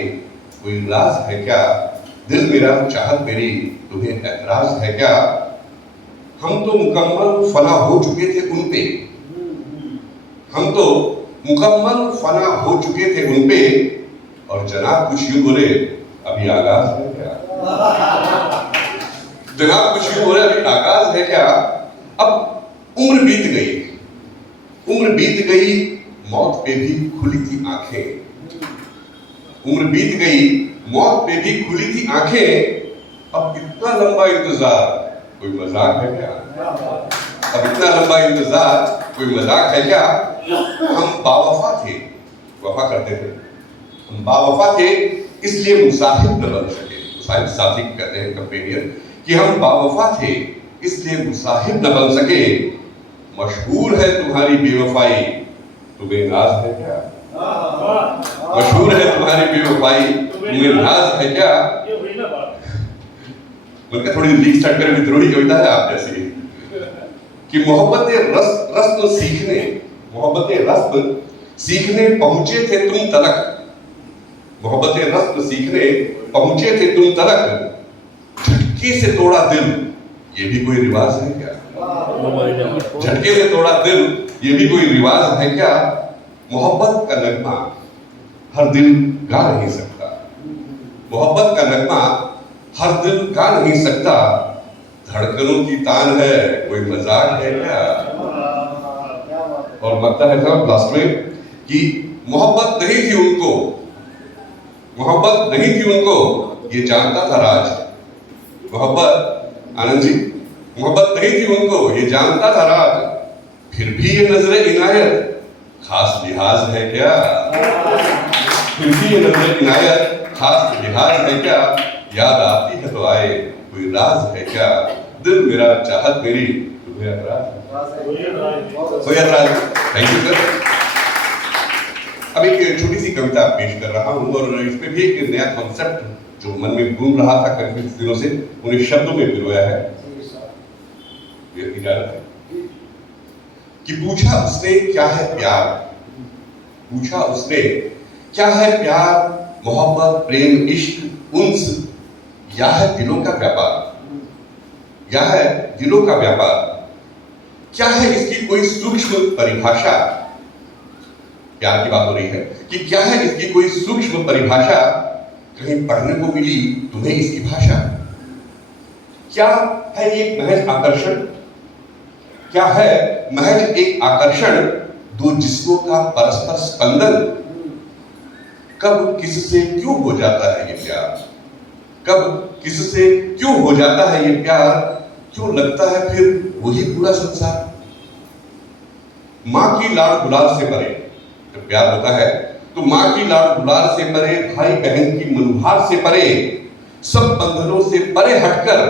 कोई राज है क्या? दिल मेरा चाहत मेरी, तुम्हें एतराज है क्या? हम तो मुकम्मल फना हो चुके थे उन पे, हम तो मुकम्मल फना हो चुके थे उन पे, और जनाब कुछ यूं बोले अभी आगाज है क्या? जनाब कुछ यूं बोले अभी आगाज है क्या? अब उम्र बीत गई, उम्र बीत गई, मौत पे भी खुली थी आंखें। उम्र बीत गई, मौत पे भी खुली थी आंखें। अब इतना लंबा इंतजार कोई मजाक है क्या? अब इतना लंबा इंतजार कोई मजाक है क्या? हम बावफा थे, वफा करते थे। हम बावफा थे इसलिए मुसाहिब न बन सके। मुसाहिब साथी कहते हैं, कंपेनियन, कि हम बावफा थे इसलिए मुसाहिब न बन सके। मशहूर है तुम्हारी बेवफाई, तुम्हें नाज है क्या? मशहूर है तुम्हारी बेवफाई, तुम्हें नाज है क्या? उनका थोड़ी लीक स्टार्ट कर विद्रोही कविता है आप जैसी, कि मोहब्बत रस्म सीखने पहुंचे थे तुम तलक। मोहब्बत रस्म सीखने पहुंचे थे तुम तलक, झटके से तोड़ा दिल, ये भी कोई रिवाज है क्या? झटके से तोड़ा दिल, ये भी कोई रिवाज है क्या? मोहब्बत का नगमा हर दिल गा नहीं सकता, मोहब्बत का नगमा हर दिल गा नहीं सकता, धड़कनों की तान है कोई मजाक है क्या? और लगता है साहब लास्ट में कि मोहब्बत नहीं थी उनको, मोहब्बत नहीं थी उनको, ये जानता था राज। मोहब्बत, आनंद जी, मोहब्बत नहीं थी उनको, ये जानता था राज, फिर भी ये नजरे इनायत खास लिहाज है क्या? फिर भी ये नजरे इनायत खास लिहाज है क्या? याद आती है तो आए कोई राज है क्या? दिल मेरा चाहत मेरी तुम्हें एतराज, कोई एतराज? Thank you sir. अब एक छोटी सी कविता पेश कर रहा हूँ और इसमें भी एक नया कॉन्सेप्ट जो मन में घूम रहा था काफी दिनों से, उन्हें शब्दों में पिरोया है। ये इजाजत है कि पूछा उसने क्या है प्यार, पूछा उसने क्या है प्यार, मोहब्बत प्रेम इश्क उन्स, या है दिलों का व्यापार, या है दिलों का व्यापार, क्या है इसकी कोई सूक्ष्म परिभाषा? प्यार की बात हो रही है कि क्या है इसकी कोई सूक्ष्म परिभाषा, कहीं पढ़ने को मिली तुम्हें इसकी भाषा? क्या है ये महज आकर्षण, क्या है महज एक आकर्षण, दो जिस्मों का परस्पर स्पंदन? कब किससे क्यों हो जाता है ये प्यार, कब किससे क्यों हो जाता है ये प्यार, क्यों लगता है फिर वही पूरा संसार? माँ की लाड़ गुलाल से परे जब प्यार होता है तो माँ की लाड़ गुलाल से परे, भाई बहन की मनुहार से परे, सब बंधनों से परे हटकर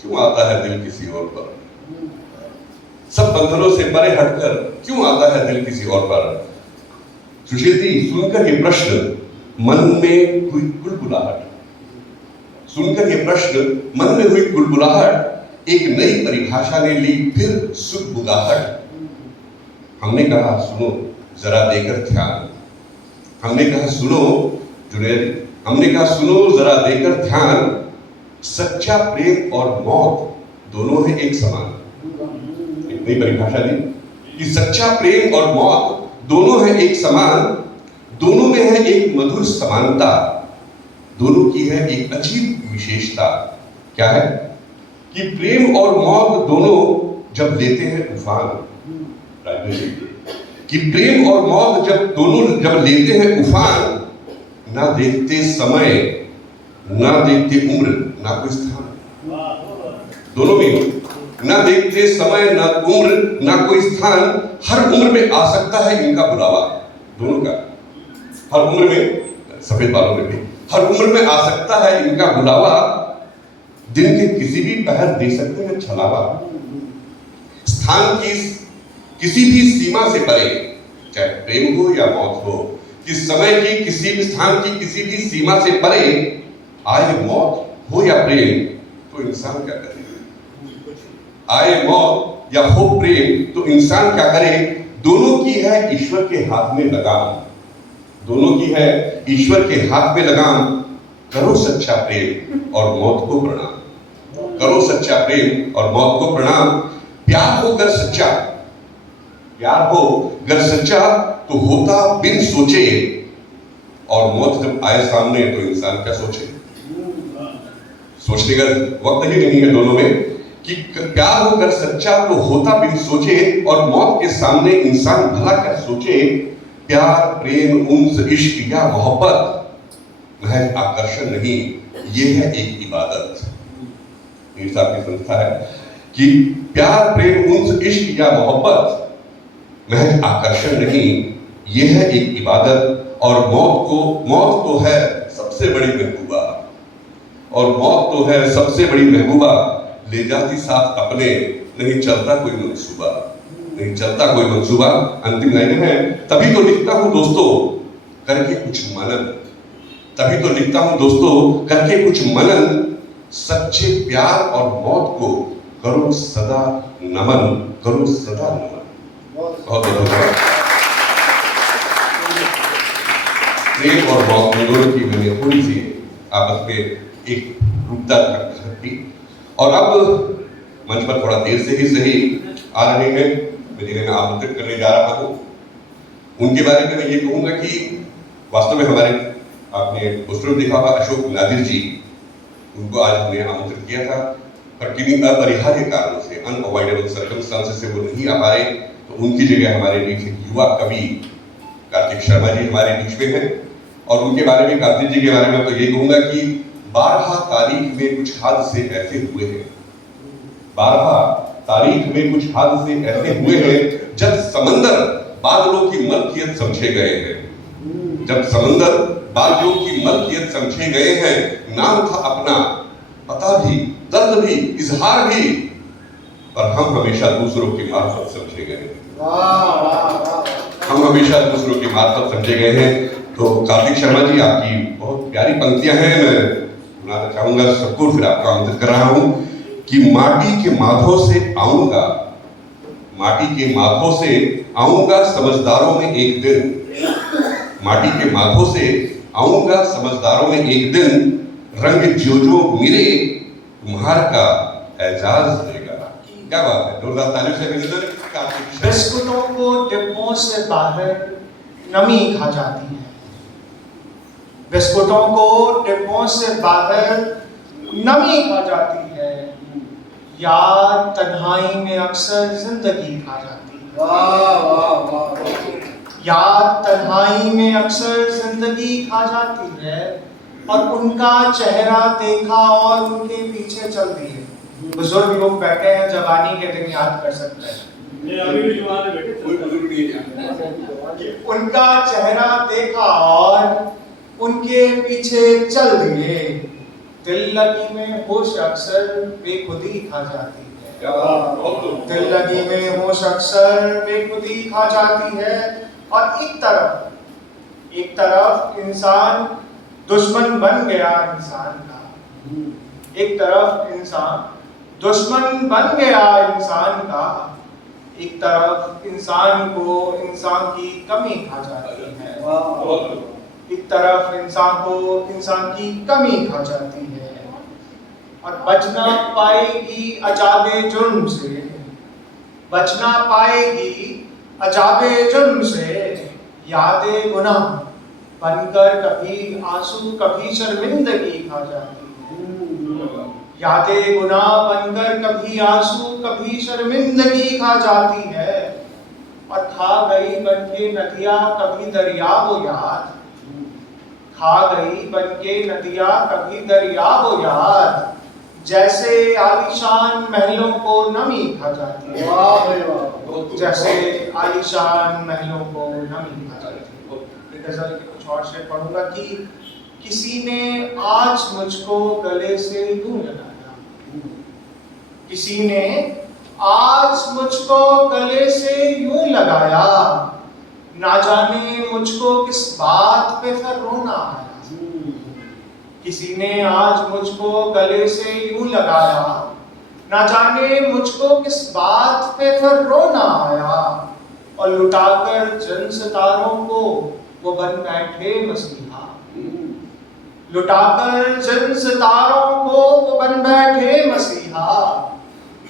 क्यों आता है दिल किसी और पर? सब बंधनों से परे हटकर क्यों आता है दिल किसी और पर? सुशील जी, सुनकर ये प्रश्न मन में हुई कुलबुलाहट, सुनकर ये प्रश्न मन में हुई कुलबुलाहट, एक नई परिभाषा ने ली फिर सुखबुगाहट। हमने कहा सुनो जरा देकर ध्यान, हमने कहा सुनो जुनैद, हमने कहा सुनो जरा देकर ध्यान, सच्चा प्रेम और मौत दोनों है एक समान। एक नई परिभाषा दी कि सच्चा प्रेम और मौत दोनों है एक समान, दोनों में है एक मधुर समानता, दोनों की है एक अजीब विशेषता। क्या है कि प्रेम और मौत दोनों जब लेते हैं उफान, कि प्रेम और मौत जब दोनों जब लेते हैं उफान, ना देखते समय ना देखते उम्र ना कोई स्थान, दोनों में ना देखते समय ना उम्र ना कोई स्थान, हर उम्र में आ सकता है इनका बुलावा, दोनों का हर उम्र में, सफेद बालों में भी हर उम्र में आ सकता है इनका बुलावा, दिन के किसी भी पहर दे सकते हैं छलावा, स्थान की किसी भी सीमा से परे, चाहे प्रेम हो या मौत हो, कि समय की किसी भी स्थान की किसी भी सीमा से परे आए मौत हो या प्रेम तो इंसान क्या करे? आए मौत या हो प्रेम तो इंसान क्या करे? दोनों की है ईश्वर के हाथ में लगाम, दोनों की है ईश्वर के हाथ में लगाम, करो सच्चा प्रेम और मौत को प्रणाम, करो सच्चा प्रेम और मौत को प्रणाम। प्यार हो अगर सच्चा, प्यार हो अगर सच्चा तो होता बिन सोचे, और मौत जब आए सामने तो इंसान क्या सोचे? सोचने का वक्त ही नहीं है दोनों में, कि प्यार हो अगर सच्चा तो होता बिन सोचे, और मौत के सामने इंसान भला क्या सोचे? प्यार प्रेम उन्स इश्क या मोहब्बत महज आकर्षण नहीं, ये है एक इबादत। मीर साहब की संस्था है कि प्यार प्रेम उन्स इश्क या मोहब्बत महज आकर्षण नहीं, ये है एक इबादत। और मौत तो है सबसे बड़ी महबूबा, और मौत तो है सबसे बड़ी महबूबा, ले जाती साथ अपने, नहीं चलता कोई मंसूबा, नहीं चलता कोई मंसूबा। अंतिम लाइन है, तभी तो लिखता हूं दोस्तों करके कुछ मनन, तभी तो लिखता हूं दोस्तों करके कुछ मनन, सच्चे प्यार और मौत को करो सदा नमन, करो सदा नमन। बहुत धन्यवाद। प्रेम और मौत दोनों की मैंने थोड़ी सी आपस में एक रूपता रखी, और अब मंच पर थोड़ा देर से ही सही आ रहे हैं, मैं जिन्हें मैं आमंत्रित करने जा रहा हूँ, उनके बारे में मैं ये कहूँगा कि वास्तव में हमारे आपने पोस्टर में देखा होगा अशोक नादिर जी, उनको आज हमने आमंत्रित किया था, पर किन्हीं अपरिहार्य कारणों से, अनअवॉइडेबल सर्कमस्टांसेस से वो नहीं आ पा रहे, तो उनकी जगह हमारे बीच एक युवा कवि कार्तिक शर्मा जी हमारे बीच में हैं। और उनके बारे में, कार्तिक जी के बारे में तो ये कहूँगा कि 12 तारीख में कुछ हादसे ऐसे हुए हैं, 12 तारीख में कुछ हादसे ऐसे हुए हैं जब समंदर बादलों की मलकियत समझे गए हैं, जब समंदर बादलों की मलकियत समझे गए हैं, नाम था अपना, पता भी, दर्द भी, इजहार भी, पर हम हमेशा दूसरों की मार्फत समझे गए हैं, हम हमेशा दूसरों की मार्फत समझे गए हैं। तो कार्तिक शर्मा जी, आपकी बहुत प्यारी पंक्तियां हैं, मैं सुनाना चाहूंगा सबको, फिर आपको आमंत्रित कर रहा हूं कि माटी के माथों से आऊंगा, माटी के माथों से आऊंगा समझदारों में एक दिन, माटी के माथों से आऊंगा समझदारों में एक दिन, रंग जो जो मिले तुम्हार का एजाज देगा। क्या बात है, जोरदार तालियों से अभिनंदन। बिस्कुटों को डिब्बों से बाहर नमी खा जाती है, बिस्कुटों को डिब्बों से बाहर नमी खा जाती है, याद तन्हाई में अक्सर जिंदगी खा जाती है, याद तन्हाई में अक्सर जिंदगी खा जाती है, और उनका चेहरा देखा और उनके पीछे चल दिए। बुजुर्ग लोग बैठे हैं, जवानी के दिन याद कर सकते हैं, उनका चेहरा देखा और उनके पीछे चल दिए, दिल लगी में होश अक्सर बेखुदी खा जाती है, दिल लगी में होश अक्सर बेखुदी खा जाती है। और एक तरफ इंसान दुश्मन बन गया इंसान का, एक तरफ इंसान दुश्मन बन गया इंसान का, एक तरफ इंसान को इंसान की कमी खा जाती है, एक तरफ इंसान को इंसान की कमी खा जाती है। और बचना पाएगी अजाबे जुर्म से, बचना पाएगी अजाबे जुर्म से, यादें गुनाह बनकर कभी आंसू कभी शर्मिंदगी खा जाती है, यादें गुनाह बनकर कभी आंसू कभी शर्मिंदगी खा जाती है। और खा गई बनके नदियां कभी दरिया वो याद, खा गई बनके नदियां कभी दरिया वो याद, जैसे आलीशान महलों को नमी खा जाती है, जैसे आलीशान महलों को नमी खा जाती है। गजल के कुछ और शेर पढ़ूंगा कि किसी ने आज मुझको गले से यूं लगाया, किसी ने आज मुझको गले से यूं लगाया, ना जाने मुझको किस बात पे फिर रोना आया, किसी ने आज मुझको गले से यूं लगाया, ना जाने मुझको किस बात पे फिर रोना आया, और लुटाकर जन सितारों को वो बन बैठे मसीहा, लुटाकर जन सितारों को वो बन बैठे मसीहा,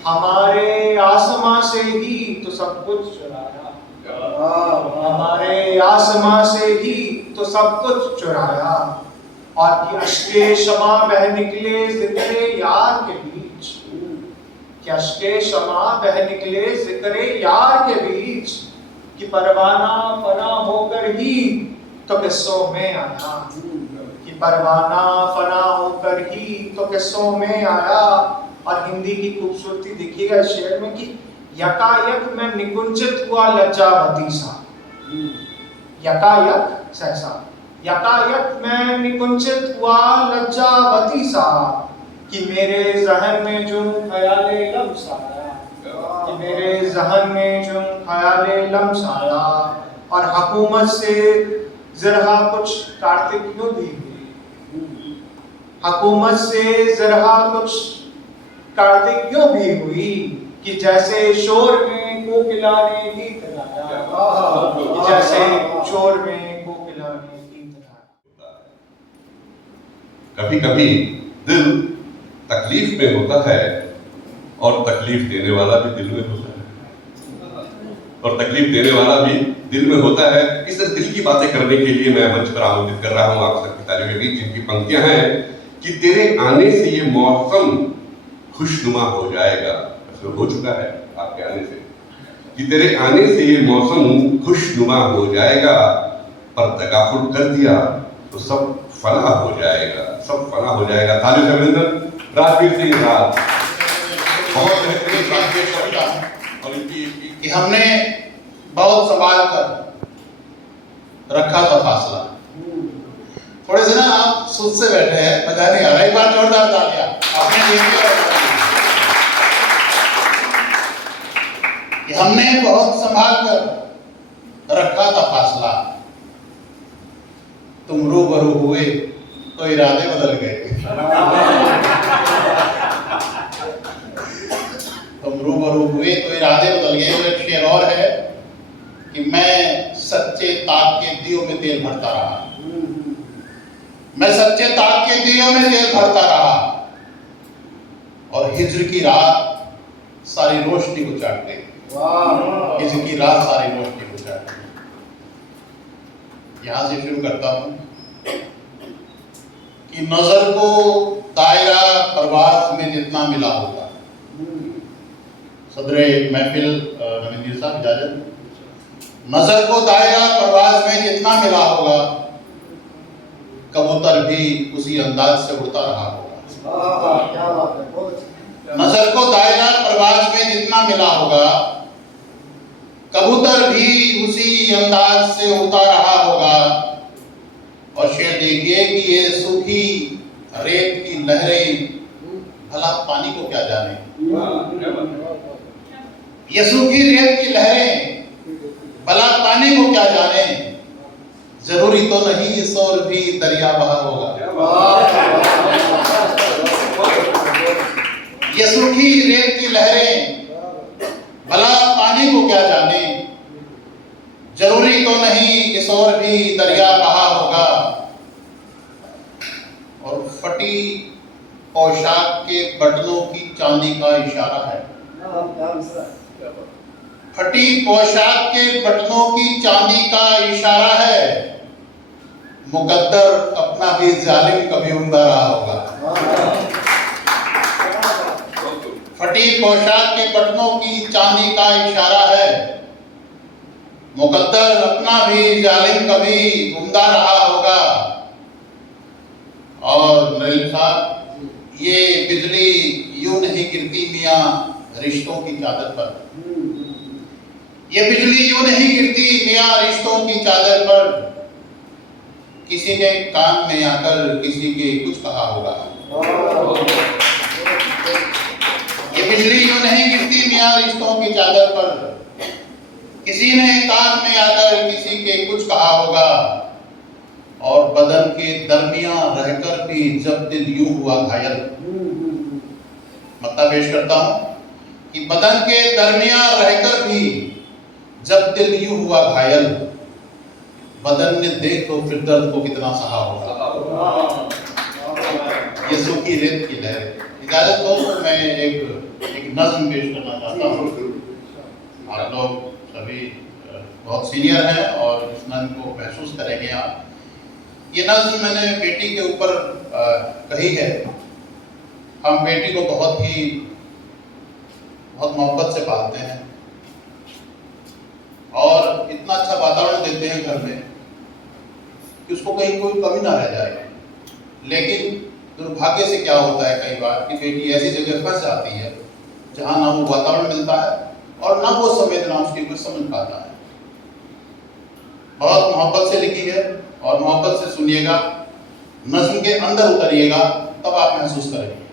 हमारे आसमां से ही तो सब कुछ चुराया, हमारे आसमां से ही तो सब कुछ चुराया। और कि अश्के शमा बह निकले जिक्रे यार के बीच, कि अश्के शमा बह निकले जिक्रे यार के बीच, कि परवाना फना होकर ही तो किस्सों में आया, कि परवाना फना होकर ही तो किस्सों में आया। और हिंदी की खूबसूरती देखिएगा इस शेर में कि यकायक मैं निकुंचित हुआ लज्जावती सा, यकायक सहसा, यकायक मैं निकुंचित हुआ लज्जावती सा, कि मेरे ज़हन में जो ख्याले लम्स आया, कि मेरे ज़हन में जो ख्याले लम्स आया। और हुकूमत से ज़रा कुछ कार्तिकियों भी हुई, हुकूमत से ज़रा कुछ कार्तिकियों भी हुई, कि जैसे शोर में कोकिला ने गीत गाया, जैसे शोर में कोकिला ने गीत गाया। कभी कभी दिल तकलीफ में होता है और तकलीफ देने वाला भी दिल में होता है, और तकलीफ देने वाला भी दिल में होता है। इस दिल की बातें करने के लिए मैं मंच पर आमंत्रित कर रहा हूँ आप सबकी तालियों के बीच, जिनकी पंक्तियां हैं कि तेरे आने से ये मौसम खुशनुमा हो जाएगा। ऐसा हो चुका है आपके आने से, कि तेरे आने से ये मौसम खुशनुमा हो जाएगा, पर तगाफुल कर दिया तो सब फना हो जाएगा, सब फना हो जाएगा। तालियों से अभिनंदन राजवीर सिंह राज, बहुत बेहतरीन बात पेश करता हूं। और इनकी कि हमने बहुत संभाल कर रखा था फासला। थोड़े से ना आप सुध से बैठे हैं, मजा नहीं आ रहा, एक बार जोरदार तालियां आपने देख लिया कि हमने बहुत संभाल कर रखा था फासला, तुम रूबरू हुए तो इरादे बदल गए। तुम रूबरू हुए तो इरादे बदल गए। और एक शेर और है कि मैं सच्चे ताक के दियों में तेल भरता रहा, मैं सच्चे ताक के दियों में तेल भरता रहा, और हिज्र की रात सारी रोशनी को चाट गई। हिज्र की रात सारी रोशनी को चाट गई। यहां से शुरू करता हूं कि नजर को दायरा परवाज में जितना मिला होगा, सदरे महफिल नवीन साहब इजाजत, नजर को दायरा परवाज में जितना मिला होगा, कबूतर भी उसी अंदाज से उड़ता रहा होगा। नजर को दायरा परवाज में जितना मिला होगा, कबूतर भी उसी अंदाज से उड़ता रहा होगा। और शेर देखिए कि ये सूखी रेत की लहरें भला पानी को क्या जाने, ये सूखी रेत की लहरें भला पानी को क्या जाने, जरूरी तो नहीं इस ओर भी दरिया बहा होगा। ये सूखी रेत की लहरें भला पानी को क्या जाने, जरूरी तो नहीं इस ओर भी दरिया बहा होगा। और फटी पोशाक के बटनों की चांदी का इशारा है, फटी पोशाक के बटनों की चांदी का इशारा है, मुकद्दर अपना भी जालिम कभी उम्दा रहा होगा। फटी पोशाक के बटनों की चांदी का इशारा है, मुकद्दर अपना भी जालिम कभी उम्दा रहा होगा। और नरीन साहब, ये बिजली यूं नहीं गिरती मियां रिश्तों की चादर पर, ये बिजली यूं नहीं गिरती मियां रिश्तों की चादर पर, किसी ने कान में आकर किसी के कुछ कहा होगा। ये बिजली यूं नहीं गिरती मियां रिश्तों की चादर पर, किसी ने कान में आकर किसी के कुछ कहा होगा। और बदन के दरमियां रहकर भी जब दिल यूं हुआ घायल, मतलब पेश करता हूं कि बदन के दरमियां रहकर भी जब दिल यूं हुआ घायल, बदन ने देखो फिर दर्द को कितना सहा होगा। ये सूखी रेत की लहर। इजाजत दो तो मैं एक नज्म पेश करना चाहता हूँ। आप लोग सभी बहुत सीनियर हैं और इस नज्म को महसूस करेंगे आप। ये नज्म मैंने बेटी के ऊपर कही है। हम बेटी को बहुत मोहब्बत से पालते हैं और इतना अच्छा वातावरण देते हैं घर में कि उसको कहीं कोई कमी ना रह जाए। लेकिन दुर्भाग्य से क्या होता है कई बार कि बेटी ऐसी जगह फंस जाती है जहाँ ना वो वातावरण मिलता है और ना वो संवेदना उसकी कुछ समझ पाता है। बहुत मोहब्बत से लिखी है और मोहब्बत से सुनिएगा, नज्म के अंदर उतरिएगा, तब आप महसूस करेंगे।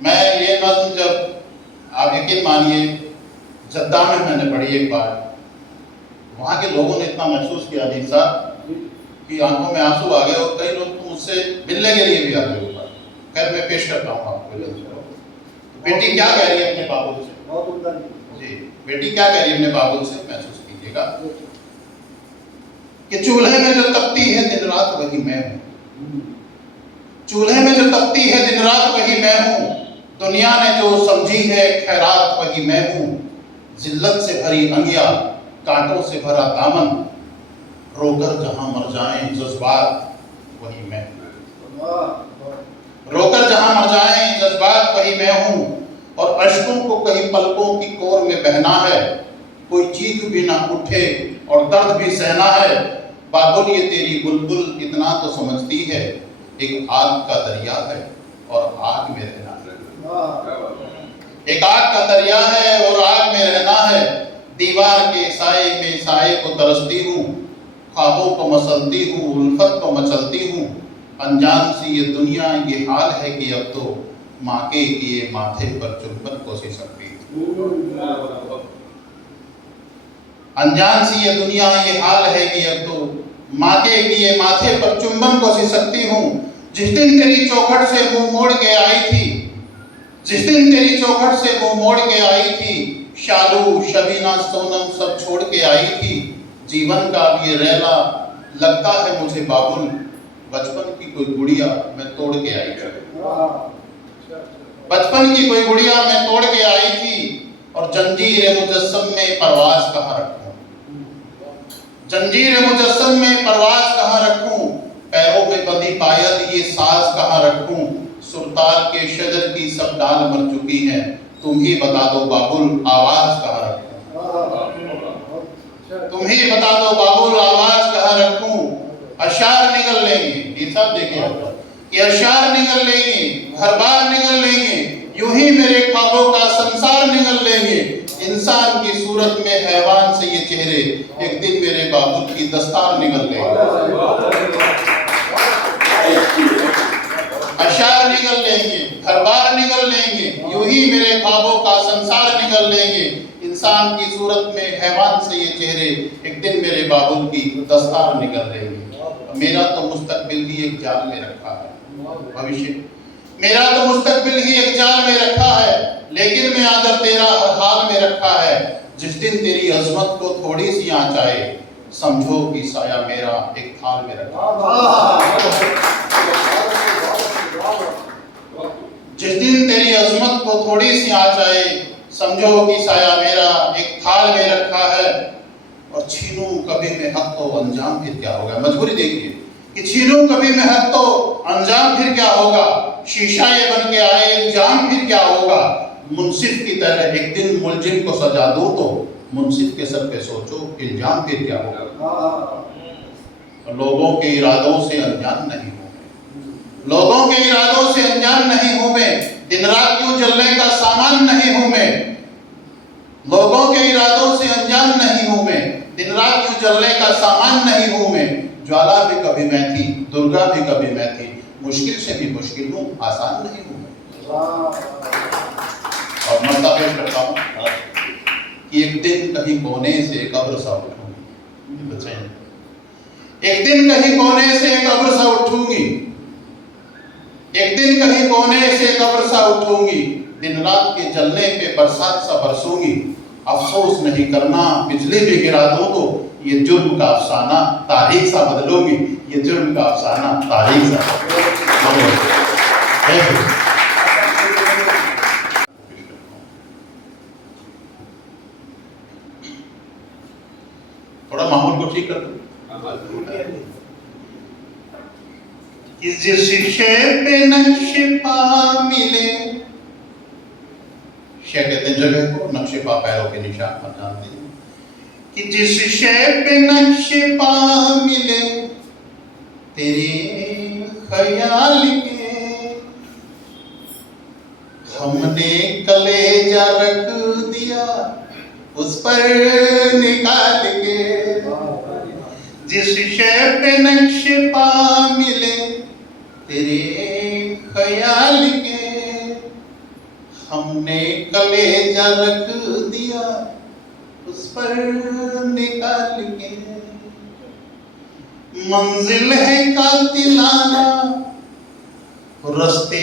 मैं ये नज्म जब आप यकीन मानिए जद्दा में मैंने पढ़ी एक बार, वहाँ के लोगों ने इतना महसूस किया अजीत साहब कि आंखों में आंसू आ गए और कई लोग तो मुझसे मिलने के लिए भी आ गए ऊपर। खैर मैं पेश करता हूँ आपको। बेटी क्या कह रही है अपने बाबू से? जी, बेटी क्या कह रही है अपने बाबू से, महसूस कीजिएगा कि चूल्हे में जो तपती है दिन रात वही मैं हूँ, चूल्हे में जो तपती है दिन रात वही मैं हूँ, दुनिया ने जो समझी है खैरात वही मैं हूँ, जिल्लत से भरी अंगिया कांटों से भरा दामन, रोकर जहां मर जाएं जज्बात वही मैं हूँ। रोकर जहां मर जाएं जज्बात वही मैं हूँ, और अश्कों को कहीं पलकों की कोर में बहना है, कोई चीख भी ना उठे और दर्द भी सहना है। बाबुल ये तेरी बुलबुल इतना तो समझती है, एक आग का दरिया है और आग में रहना है। एक आग का दरिया है और आग में रहना है। दीवार के साए में साए को तरसती हूँ, ख्वाबों को मसलती हूँ, उल्फत को मचलती हूँ। अनजान सी ये दुनिया ये हाल है कि अब तो माँ के किए माथे पर चुंबन को सी सकती हूँ। अनजान सी ये दुनिया ये हाल है कि अब तो माँ के किए माथे पर चुंबन को सी सकती हूँ। जिस दिन तेरी चौखट से मुंह मोड़ के आई थी, जिस दिन तेरी चौखट से मुंह मोड़ के आई थी, शालू शबीना सोनम सब छोड़ के आई थी। जीवन का अब ये रैला लगता है मुझे बाबुल, बचपन की कोई गुड़िया मैं तोड़ के आई थी। बचपन की कोई गुड़िया मैं तोड़ के आई थी, और जंजीर मुजस्सम में परवाज कहाँ रखूं, जंजीर मुजस्सम में परवाज कहाँ रखूं। पैरों पे बंधी पायल ये साज कहाँ रखूं। सुरताल के शजर की सब डाल मर चुकी हैं, तुम ही बता दो बाबुल आवाज कहाँ रखूं। तुम ही बता दो बाबुल आवाज कहाँ रखूं। अशार निकल लेंगे, ये सब देखिए, ये अशार निकल लेंगे, घर बार निकल लेंगे, यूं ही मेरे ख्वाबों का संसार निकल लेंगे। इंसान की सूरत में हैवान से ये चेहरे, एक दिन मेरे बाबुल की दस्तार निकल लेंगे। अशार निकल लेंगे, घर बार निकल लेंगे, यूं ही मेरे ख्वाबों का संसार निकल लेंगे। इंसान की सूरत में हैवान से ये चेहरे, एक दिन मेरे बाबुल की दस्तार निकल लेंगे। मेरा तो मुस्तकबिल ही एक जाल में रखा है, भविष्य मेरा तो मुस्तकबिल ही एक जाल में रखा है, लेकिन मैं आदर तेरा हर हाल में रखा है। जिस दिन तेरी अजमत को थोड़ी सी आंच आए, समझो कि साया मेरा एक थाल में रखा है। जिस दिन तेरी अजमत को थोड़ी सी आंच आए, समझो कि साया मेरा एक थाल में रखा है। और छीनूं कभी मैं हक तो अंजाम फिर क्या होगा। मजबूरी देखिए कि छीनूं कभी मैं हक तो अंजाम फिर क्या होगा। शीशा ये बन के आए इल्जाम फिर क्या होगा। मुंसिफ की तरह एक दिन मुलजिम को सजा दूं तो मुंसिफ के सर पे सोचो इल्जाम फिर क्या होगा। लोगों के इरादों से अनजान नहीं हूं मैं, लोगों के इरादों से अनजान नहीं हूं मैं। दिन रात क्यों जलने का सामान नहीं हूं मैं, लोगों के इरादों से अनजान नहीं हूं मैं। दिन रात क्यों जलने का सामान नहीं हूं मैं। ज्वाला भी कभी मैं थी, दुर्गा भी कभी मैं थी, मुश्किल से भी मुश्किल हूं, आसान नहीं हूं मैं। और मसला पेश करता हूं कि एक दिन कहीं कोने से कब्र सा उठूंगी, एक दिन कहीं कोने से कब्र सा उठूंगी, एक दिन कहीं कोने से कब्र सा उठूंगी। दिन रात के जलने पे बरसात सा बरसूंगी। अफसोस नहीं करना बिजली भी गिरा दूं तो ये जुर्म का अफसाना तारीख सा बदलूंगी, ये जुर्म का अफसाना तारीख सा बदलूंगी। थोड़ा माहौल को ठीक कर दो। जिस पे नक्श पा मिले, शेख कहते हैं जगह को, नक्श पा पैरों के निशान पर जानते हैं कि जिस शे पे नक्श पा मिले तेरे ख्याल के, हमने कलेजा रख दिया उस पर निकाल के। जिस शे पे नक्श पा मिले तेरे ख्याल के, हमने कलेजा रख दिया उस पर निकाल के। मंजिल है कातिलाना रस्ते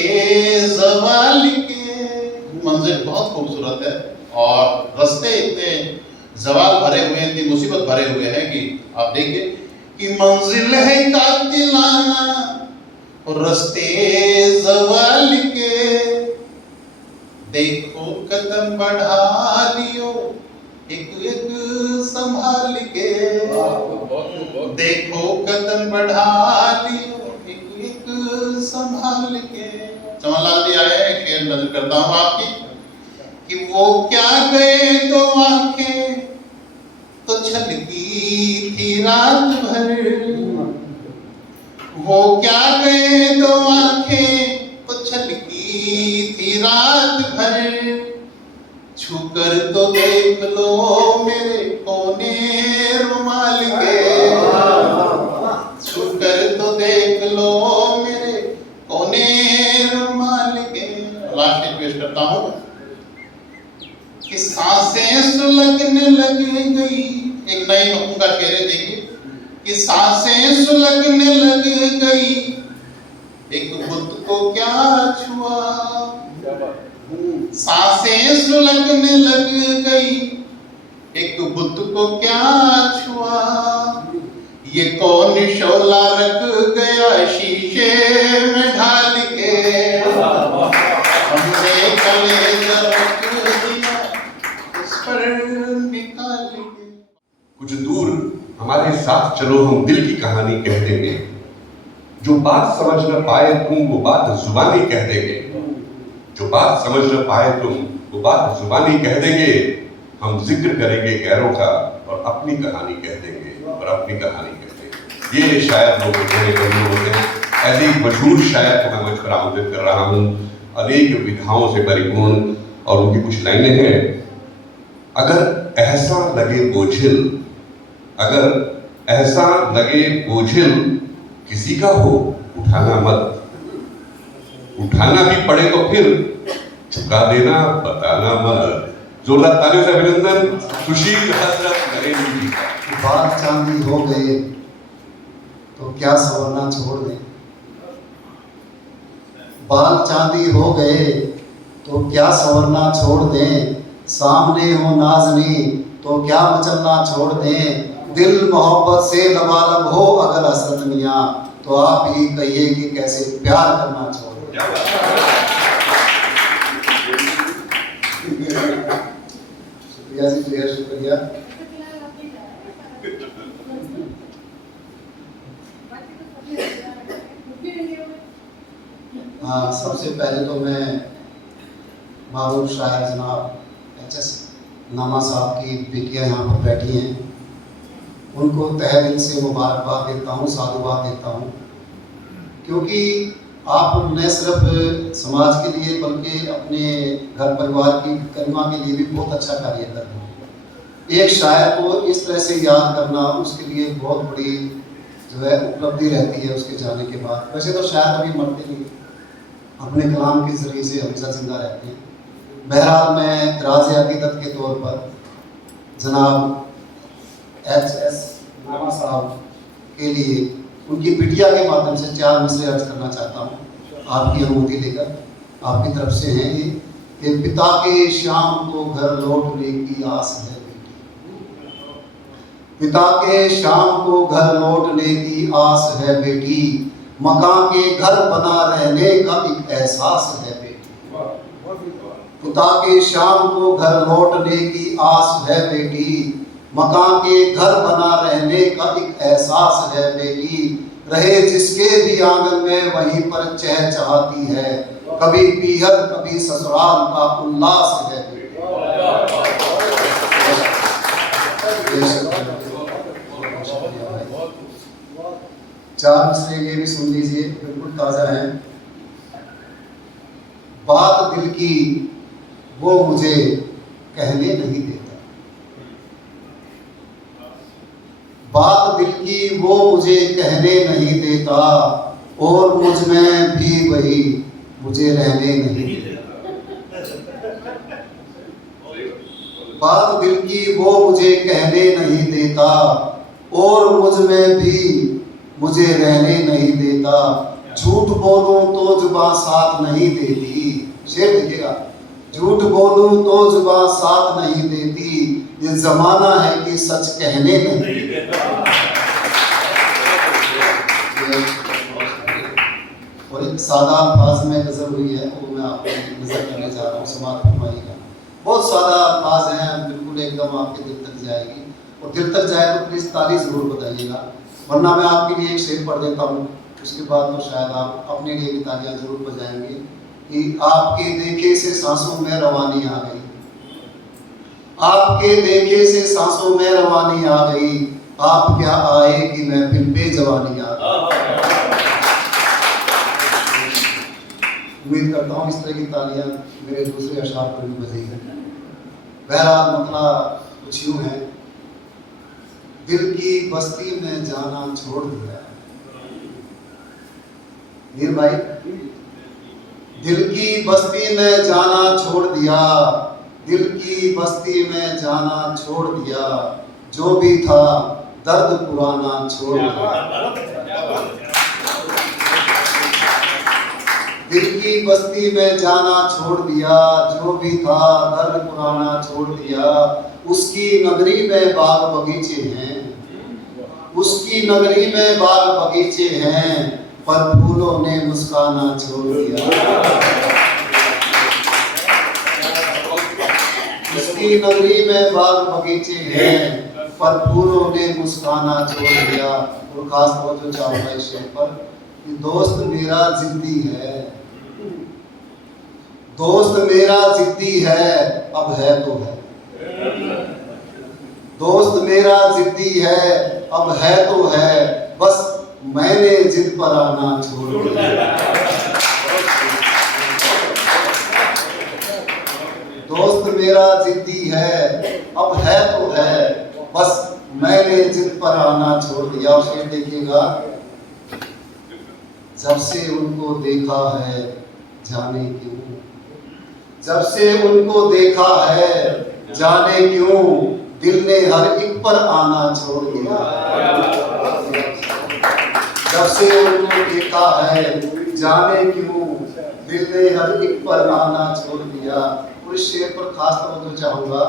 ज़वाल के। मंजिल बहुत खूबसूरत है और रस्ते इतने ज़वाल भरे हुए हैं, इतनी मुसीबत भरे हुए हैं कि आप देखिए कि मंजिल है कातिलाना रस्ते ज़वाल के, देखो कदम बढ़ा लियो एक एक संभाल के, देखो कदम बढ़ा लियो एक एक संभाल के। चमनलाल जी आए हैं, शेर नजर करता हूँ आपकी कि वो क्या गए दो आंखें तो छलकी थी रात भर, वो क्या गए दो आंखें तो छलकी थी रात भर, छूकर तो देख लो मेरे कोने रुमाल के, छूकर तो देख लो मेरे कोने रुमाल के। लास्ट में पेश करता हूँ कि सांसें सुलगने लग गई, एक नई मफहूम का शेर है, देखिए कि सांसें सुलगने लग गई एक बुत को क्या छुआ, सांसें सुलगने लग गई एक बुत को क्या छुआ, ये कौन शोला रख गया शीशे में ढाल के, हमने कलेजा रख दिया उस पर निकाल के। कुछ दूर हमारे साथ चलो हम दिल की कहानी कह देंगे, जो बात समझ न पाए तुम वो बात जुबानी कह देंगे, जो बात समझ न पाए तुम वो बात जुबानी कह देंगे, हम जिक्र करेंगे गैरों का और अपनी कहानी कह देंगे और अपनी कहानी कह देंगे। ये शायर लोग होते हैं। ऐसे ही मशहूर शायर को मैं मंच पर आमंत्रित कर रहा हूँ, अनेक विधाओं से परिपूर्ण, और उनकी कुछ लाइनें हैं। अगर ऐसा लगे बोझिल, अगर ऐसा लगे बोझिल किसी का हो उठाना मत, उठाना भी पड़े तो फिर चुका देना बताना मत। जोरदार तालियों से अभिनंदन सुशील हजरत नरेंद्र जी का। बाल चांदी हो गए तो क्या सवरना छोड़ दें, बाल चांदी हो गए तो क्या सवरना छोड़ दें, सामने हो नाज़नी तो क्या मचलना छोड़ दें, दिल मोहब्बत से लबालब हो अगर हसरत मियाँ तो आप ही कहिए कि कैसे प्यार करना छोड़ दें। शुक्रिया जी, ढेर शुक्रिया। हाँ, सबसे पहले तो मैं मारूफ शायर जनाब HS नामा साहब की बेटियां यहाँ पर बैठी हैं, उनको तहे दिल से मुबारकबाद देता हूँ, साधुवाद देता हूँ, क्योंकि आप न सिर्फ समाज के लिए बल्कि अपने घर परिवार की करमा के लिए भी बहुत अच्छा कार्य कर रहे हैं। एक शायर को इस तरह से याद करना उसके लिए बहुत बड़ी जो है उपलब्धि रहती है उसके जाने के बाद। वैसे तो शायर कभी मरते नहीं, अपने कलाम के ज़रिए से हमेशा जिंदा रहते हैं। बहरहाल मैं राज़ अक़ीदत के तौर पर जनाब HS नामा साहब के लिए उनकी बिटिया के माध्यम से 4 मिसरे अर्ज करना चाहता हूँ, आपकी अनुमति लेकर। आपकी तरफ से हैं ये कि पिता के शाम को घर लौटने की आस है बेटी, पिता के शाम को घर लौटने की आस है बेटी, मकान के घर बना रहने का एक एहसास है बेटी, पिता के शाम को घर लौटने की आस है बेटी, मकान के घर बना रहने का एक एहसास है बेटी, रहे जिसके भी आंगन में वहीं पर चहचहाती है, कभी पीहर कभी ससुराल का उल्लास है बेटी। 4 मिसरे ये भी सुन लीजिए, बिल्कुल ताजा है। बात दिल की वो मुझे कहने नहीं देता, बात दिल की वो मुझे कहने नहीं देता, और मुझ में भी वही मुझे रहने नहीं देता, बात दिल की वो मुझे कहने नहीं देता, और मुझ में भी मुझे रहने नहीं देता, झूठ बोलूं तो जुबान साथ नहीं देती, शेर देखिएगा, झूठ बोलूं तो जुबान साथ नहीं देती, ये जमाना है कि सच कहने नहीं देता। और एक सादा अल्फाज में गज़ल हुई है, वो मैं आपको नज़र करने जा रहा हूँ, समाप्त फरमाइएगा। बहुत सादा अल्फाज हैं, बिल्कुल एकदम आपके दिल तक जाएगी, और दिल तक जाए तो प्लीज़ ताली ज़रूर बताइएगा, वरना मैं आपके लिए एक शेर पढ़ देता हूँ, उसके बाद तो शायद आप अपने लिए भी तालियाँ ज़रूर बजाएंगे। कि आपके देखे से सांसों में रवानी आ गई, आपके देखे से सांसों में रवानी आ गई, आप क्या आए कि महफिल पे जवानी आ गई। उम्मीद करता हूँ इस तरह की तालियां मेरे दूसरे अशार पर भी बजेगी। बहरहाल मतला कुछ यूँ है, दिल की बस्ती में जाना छोड़ दिया। मीर भाई, दिल की बस्ती में जाना छोड़ दिया, दिल की बस्ती में जाना छोड़ दिया, जो भी था दर्द पुराना छोड़ दिया। दिल की बस्ती में जाना छोड़ दिया, जो भी था दर्द पुराना छोड़ दिया, उसकी नगरी में बाग बगीचे हैं, उसकी नगरी में बाग बगीचे हैं, पर फूलों ने मुस्काना छोड़ दिया। उसकी नगरी में बाग बगीचे हैं, पर फूलों ने मुस्काना छोड़ दिया। और खास तौर से चाहूंगा इस शेर पर कि दोस्त मेरा जिद्दी है, दोस्त मेरा जिद्दी है, अब है तो है। दोस्त मेरा जिद्दी है, अब है तो है, बस मैंने जिद पर आना छोड़ दिया। दोस्त मेरा जिद्दी है, अब है तो है, बस मैंने जिद पर आना छोड़ दिया। और शेर देखिएगा, जब से उनको देखा है जाने क्यों, जब से उनको देखा है जाने क्यों, दिल ने हर एक पर आना छोड़ दिया। जब से उनको देखा है जाने क्यों, दिल ने हर एक पर आना छोड़ दिया। और इस शेर पर खास तौर से चाहूंगा,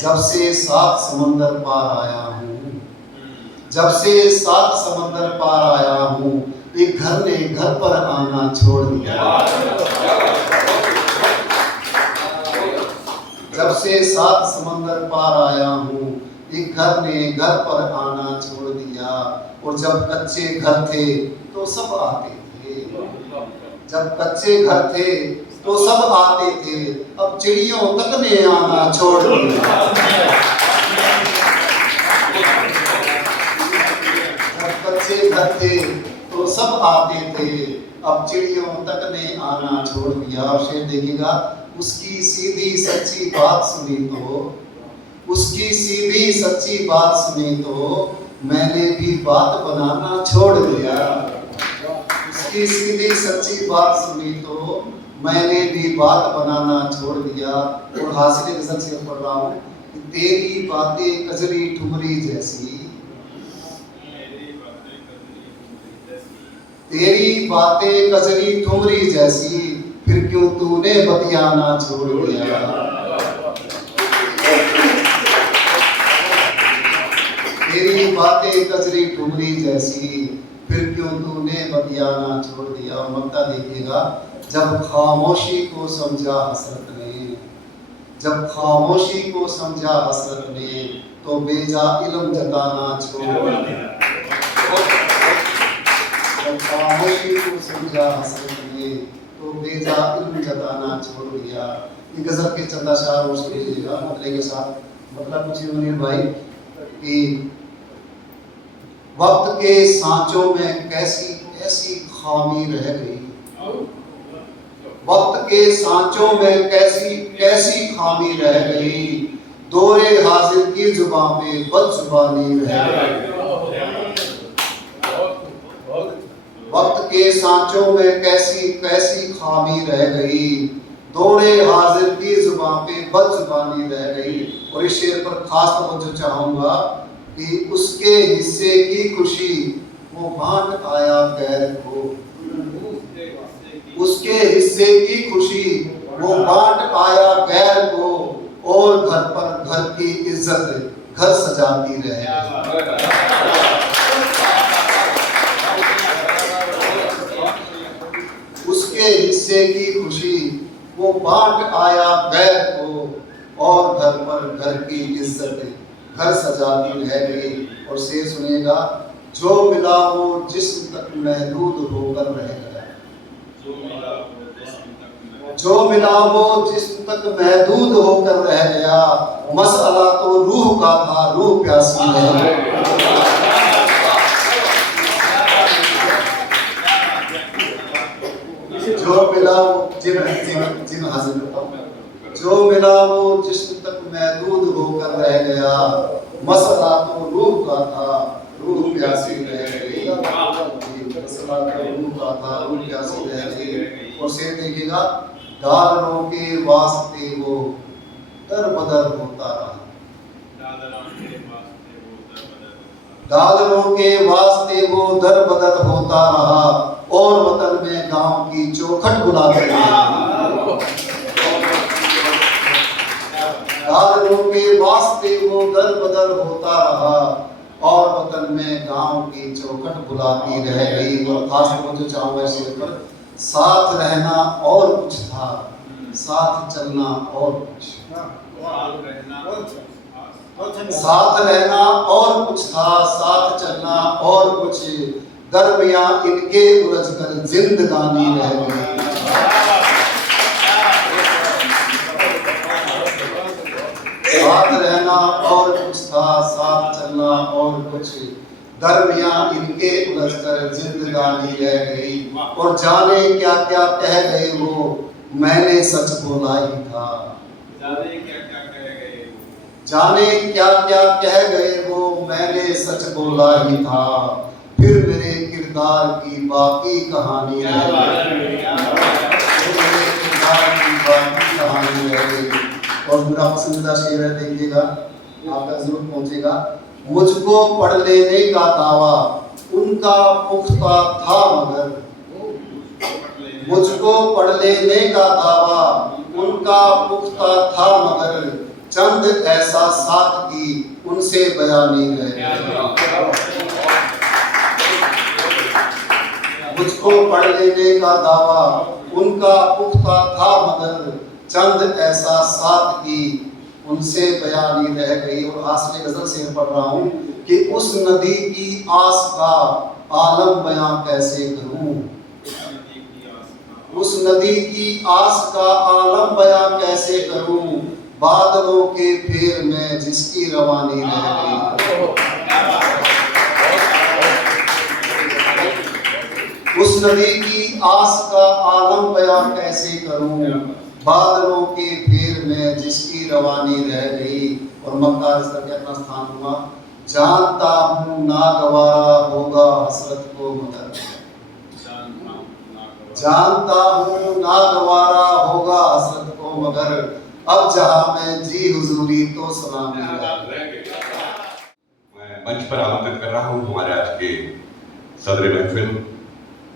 जब से 7 समंदर पार आया हूँ, जब से 7 समंदर पार आया हूँ, एक घर ने घर पर आना छोड़ दिया। जब से 7 समंदर पार आया हूँ, एक घर ने घर पर आना छोड़ दिया। और जब कच्चे घर थे तो सब आते थे, जब कच्चे घर थे तो सब आते थे, अब चिड़ियों तक ने आना छोड़ दिया। जब कच्चे घर थे तो सब आते थे, अब चिड़ियों तक ने आना छोड़ दिया। और शेर देखिएगा, उसकी सीधी सच्ची बात सुनी तो, उसकी सीधी सच्ची बात सुनी तो, मैंने भी बात बनाना छोड़ दिया। उसकी सीधी सच्ची बात सुनी तो, मैंने भी बात बनाना छोड़ दिया। और हासिल गज़ल से पढ़ रहा हूँ, तेरी बातें कजरी ठुमरी जैसी, तेरी बातें कजरी ठुमरी जैसी, फिर क्यों तूने बतियाना छोड़ दिया। तेरी बातें कजरी ठुमरी जैसी, फिर क्यों तूने बतियाना छोड़ दिया। और मक्ता देखिएगा, जब खामोशी को समझा हसरत ने, जब खामोशी को समझा हसरत ने, तो बेजा इल्म जताना छोड़ दिया। जब खामोशी को समझा हसरत ने, तो बेजा इल्म जताना छोड़ दिया। ये गजल के चंद अशार और सुन लीजिएगा मतले के साथ। मतलब कुछ यूँ भाई कि वक्त के सांचों में कैसी कैसी खामी रह गई, वक्त के सांचों में कैसी कैसी खामी रह गई, दौरे हाजिर की जुबां पे बदजुबानी रह गई। वक्त के सांचों में कैसी कैसी खामी रह गई, दौरे हाजिर की जुबां पे बदजुबानी रह गई। और इस शेर पर खास तवज्जो चाहूंगा कि उसके हिस्से की खुशी वो बांट आया गैर को, उसके हिस्से की खुशी वो बांट आया गैर को, और घर पर घर की इज्जत घर सजाती रहे। हिस्से की खुशी वो बांट आया गैर को, और घर पर घर की इज्जत घर सजाती रह गई। और शेर सुनिएगा, जो मिला वो जिस्म तक महदूद होकर रह गया, जो मिला वो जिस्म तक महदूद होकर रह गया, मसला तो रूह का था, रूह प्यासी रह गई। जो मिला वो जिन हाजिर करता हूं, जो मिला वो जिस्म तक महदूद होकर रह गया, मसला तो रूह का था, रूह प्यासी रह गई। मसला तो रूह का था, रूह प्यासी रह गई। और शेर देखिएगा, डालरों के वास्ते वो दर बदर होता रहा, डालरों के वास्ते वो दर बदर होता रहा, और वतन में गांव की चौखट बुलाते रहे। डालरों के वास्ते वो दर बदर होता रहा, और वतन में गांव की चौखट बुलाती रह गई। और खास तौर जो चाहूंगा शेर पर, साथ रहना और कुछ था, साथ चलना और कुछ, साथ रहना और कुछ था, साथ चलना और कुछ, दरमियां इनके उलझ कर जिंदगानी रह गई। साथ रहना और कुछ था, साथ चलना और कुछ, दरमियां इनके उलझ कर जिंदगानी रह गई। और जाने क्या क्या कह गए वो, मैंने सच बोला ही था, जाने क्या क्या कह गए वो, मैंने सच बोला ही था, फिर मेरे किरदार की बाकी कहानी रह गई, फिर मेरे किरदार की बाकी कहानी रह गई। और मेरा पसंदीदा शेर है, देखिएगा आपका जरूर पहुंचेगा, मुझको पढ़ लेने का दावा उनका पुख्ता था मगर, मुझको पढ़ लेने का दावा उनका पुख्ता था मगर, चंद एहसासात की उनसे बयानी रह गई। मुझको पढ़ लेने का दावा उनका पुख्ता था मगर, चंद एहसासात की उनसे बयानी रह गई। और आखिरी गजल शेर पढ़ रहा हूँ कि उस नदी की आस का आलम बयां कैसे करूं, उस नदी की आस का आलम बयां कैसे करूं, बादलों के फेर में जिसकी रवानी रह गई। उस नदी की आस का आलम बयां कैसे करूं, बादलों के फेर में जिसकी रवानी रह गई। और मक्कार इस करके अपना स्थान हुआ, जानता हूँ नागवारा होगा हसरत को मगर, जानता हूँ नागवारा होगा हसरत को मगर, अब जहाँ मैं जी हुजूरी तो सलामी रह गई। मैं मंच पर आमंत्रित कर रहा हूँ हमारे आज के सदर महफिल,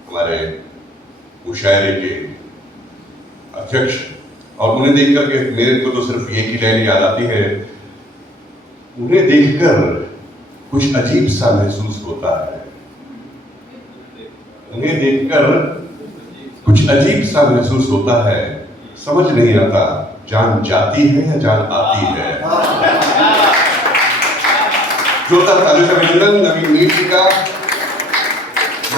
हमारे मुशायरे के अध्यक्ष। और उन्हें देखकर के मेरे को तो सिर्फ एक ही लाइन याद आती है, उन्हें देखकर कुछ अजीब सा महसूस होता है, उन्हें देखकर कुछ अजीब सा महसूस होता है, समझ नहीं आता जान जाती है या जान आती है। जोरदार तालियों से अभिनंदन नवीन मीर जी का।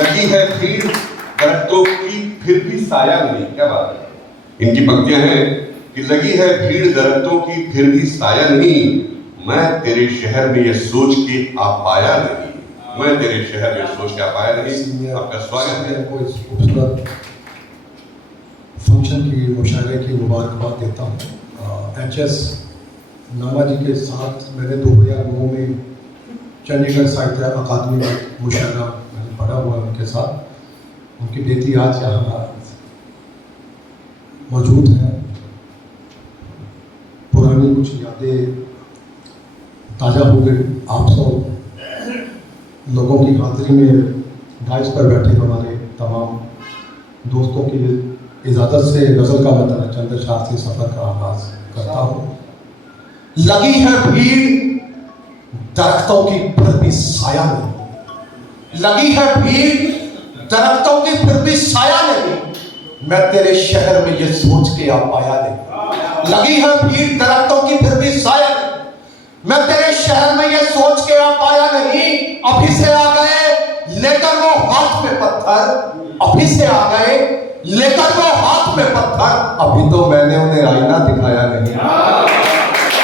लगी है भीड़ दरख्तों की फिर भी साया नहीं, क्या बात है। इनकी पंक्तियां हैं कि लगी है भीड़ दरख्तों की फिर भी साया नहीं, मैं तेरे शहर में ये सोच के आ पाया नहीं, मैं तेरे शहर में सोच के आ पाया नहीं। आपका स्वागत है। खूबसूरत फंक्शन की मुशायरे की मुबारकबाद देता हूँ। एच.एस. नामा जी के साथ मैंने 2009 में चंडीगढ़ साहित्य अकादमी में मुशायरा मैंने पढ़ा हुआ उनके साथ। उनकी बेटी आज यहाँ मौजूद है। पुरानी कुछ यादें ताज़ा हो गई। आप सब लोगों की हाजिरी में डाइस पर बैठे हमारे तमाम दोस्तों की इजाज़त से गज़ल का मतलब चंद अशआर से सफ़र का आगाज़ करता हूँ। लगी है भीड़ दरख्तों की फिर भी साया नहीं, लगी है भीड़ दरख्तों की फिर भी साया नहीं, मैं तेरे शहर में ये सोच के आ पाया नहीं। लगी है भीड़ दरख्तों की फिर भी साया नहीं, मैं तेरे शहर में ये सोच के आ पाया नहीं। अभी से आ गए लेकर वो हाथ में पत्थर, अभी से आ गए लेकर वो हाथ में पत्थर, अभी तो मैंने उन्हें आईना दिखाया नहीं।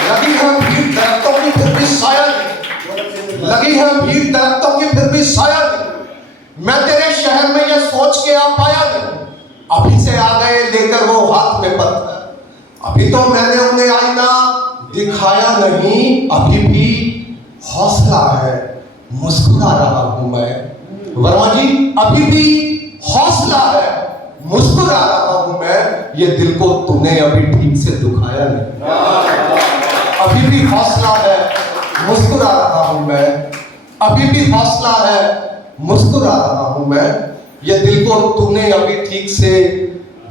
लगी है भीड़ दरख्तों की फिर भी साया नहीं, लगी है भीड़ दरख्तों की फिर भी साया नहीं, मैं तेरे शहर में ये सोच के आ पाया नहीं। अभी से आ गए लेकर वो हाथ में पत्थर, अभी तो मैंने उन्हें आईना दिखाया नहीं। अभी भी हौसला है, मुस्कुरा रहा हूं मैं। वर्मा जी, अभी भी हौसला है, मुस्कुरा रहा हूं मैं। ये दिल को तूने अभी ठीक से दुखाया नहीं। अभी भी हौसला है, मुस्कुरा रहा हूं मैं। अभी भी हौसला है, मुस्कुरा रहा हूं मैं। ये दिल को तूने अभी ठीक से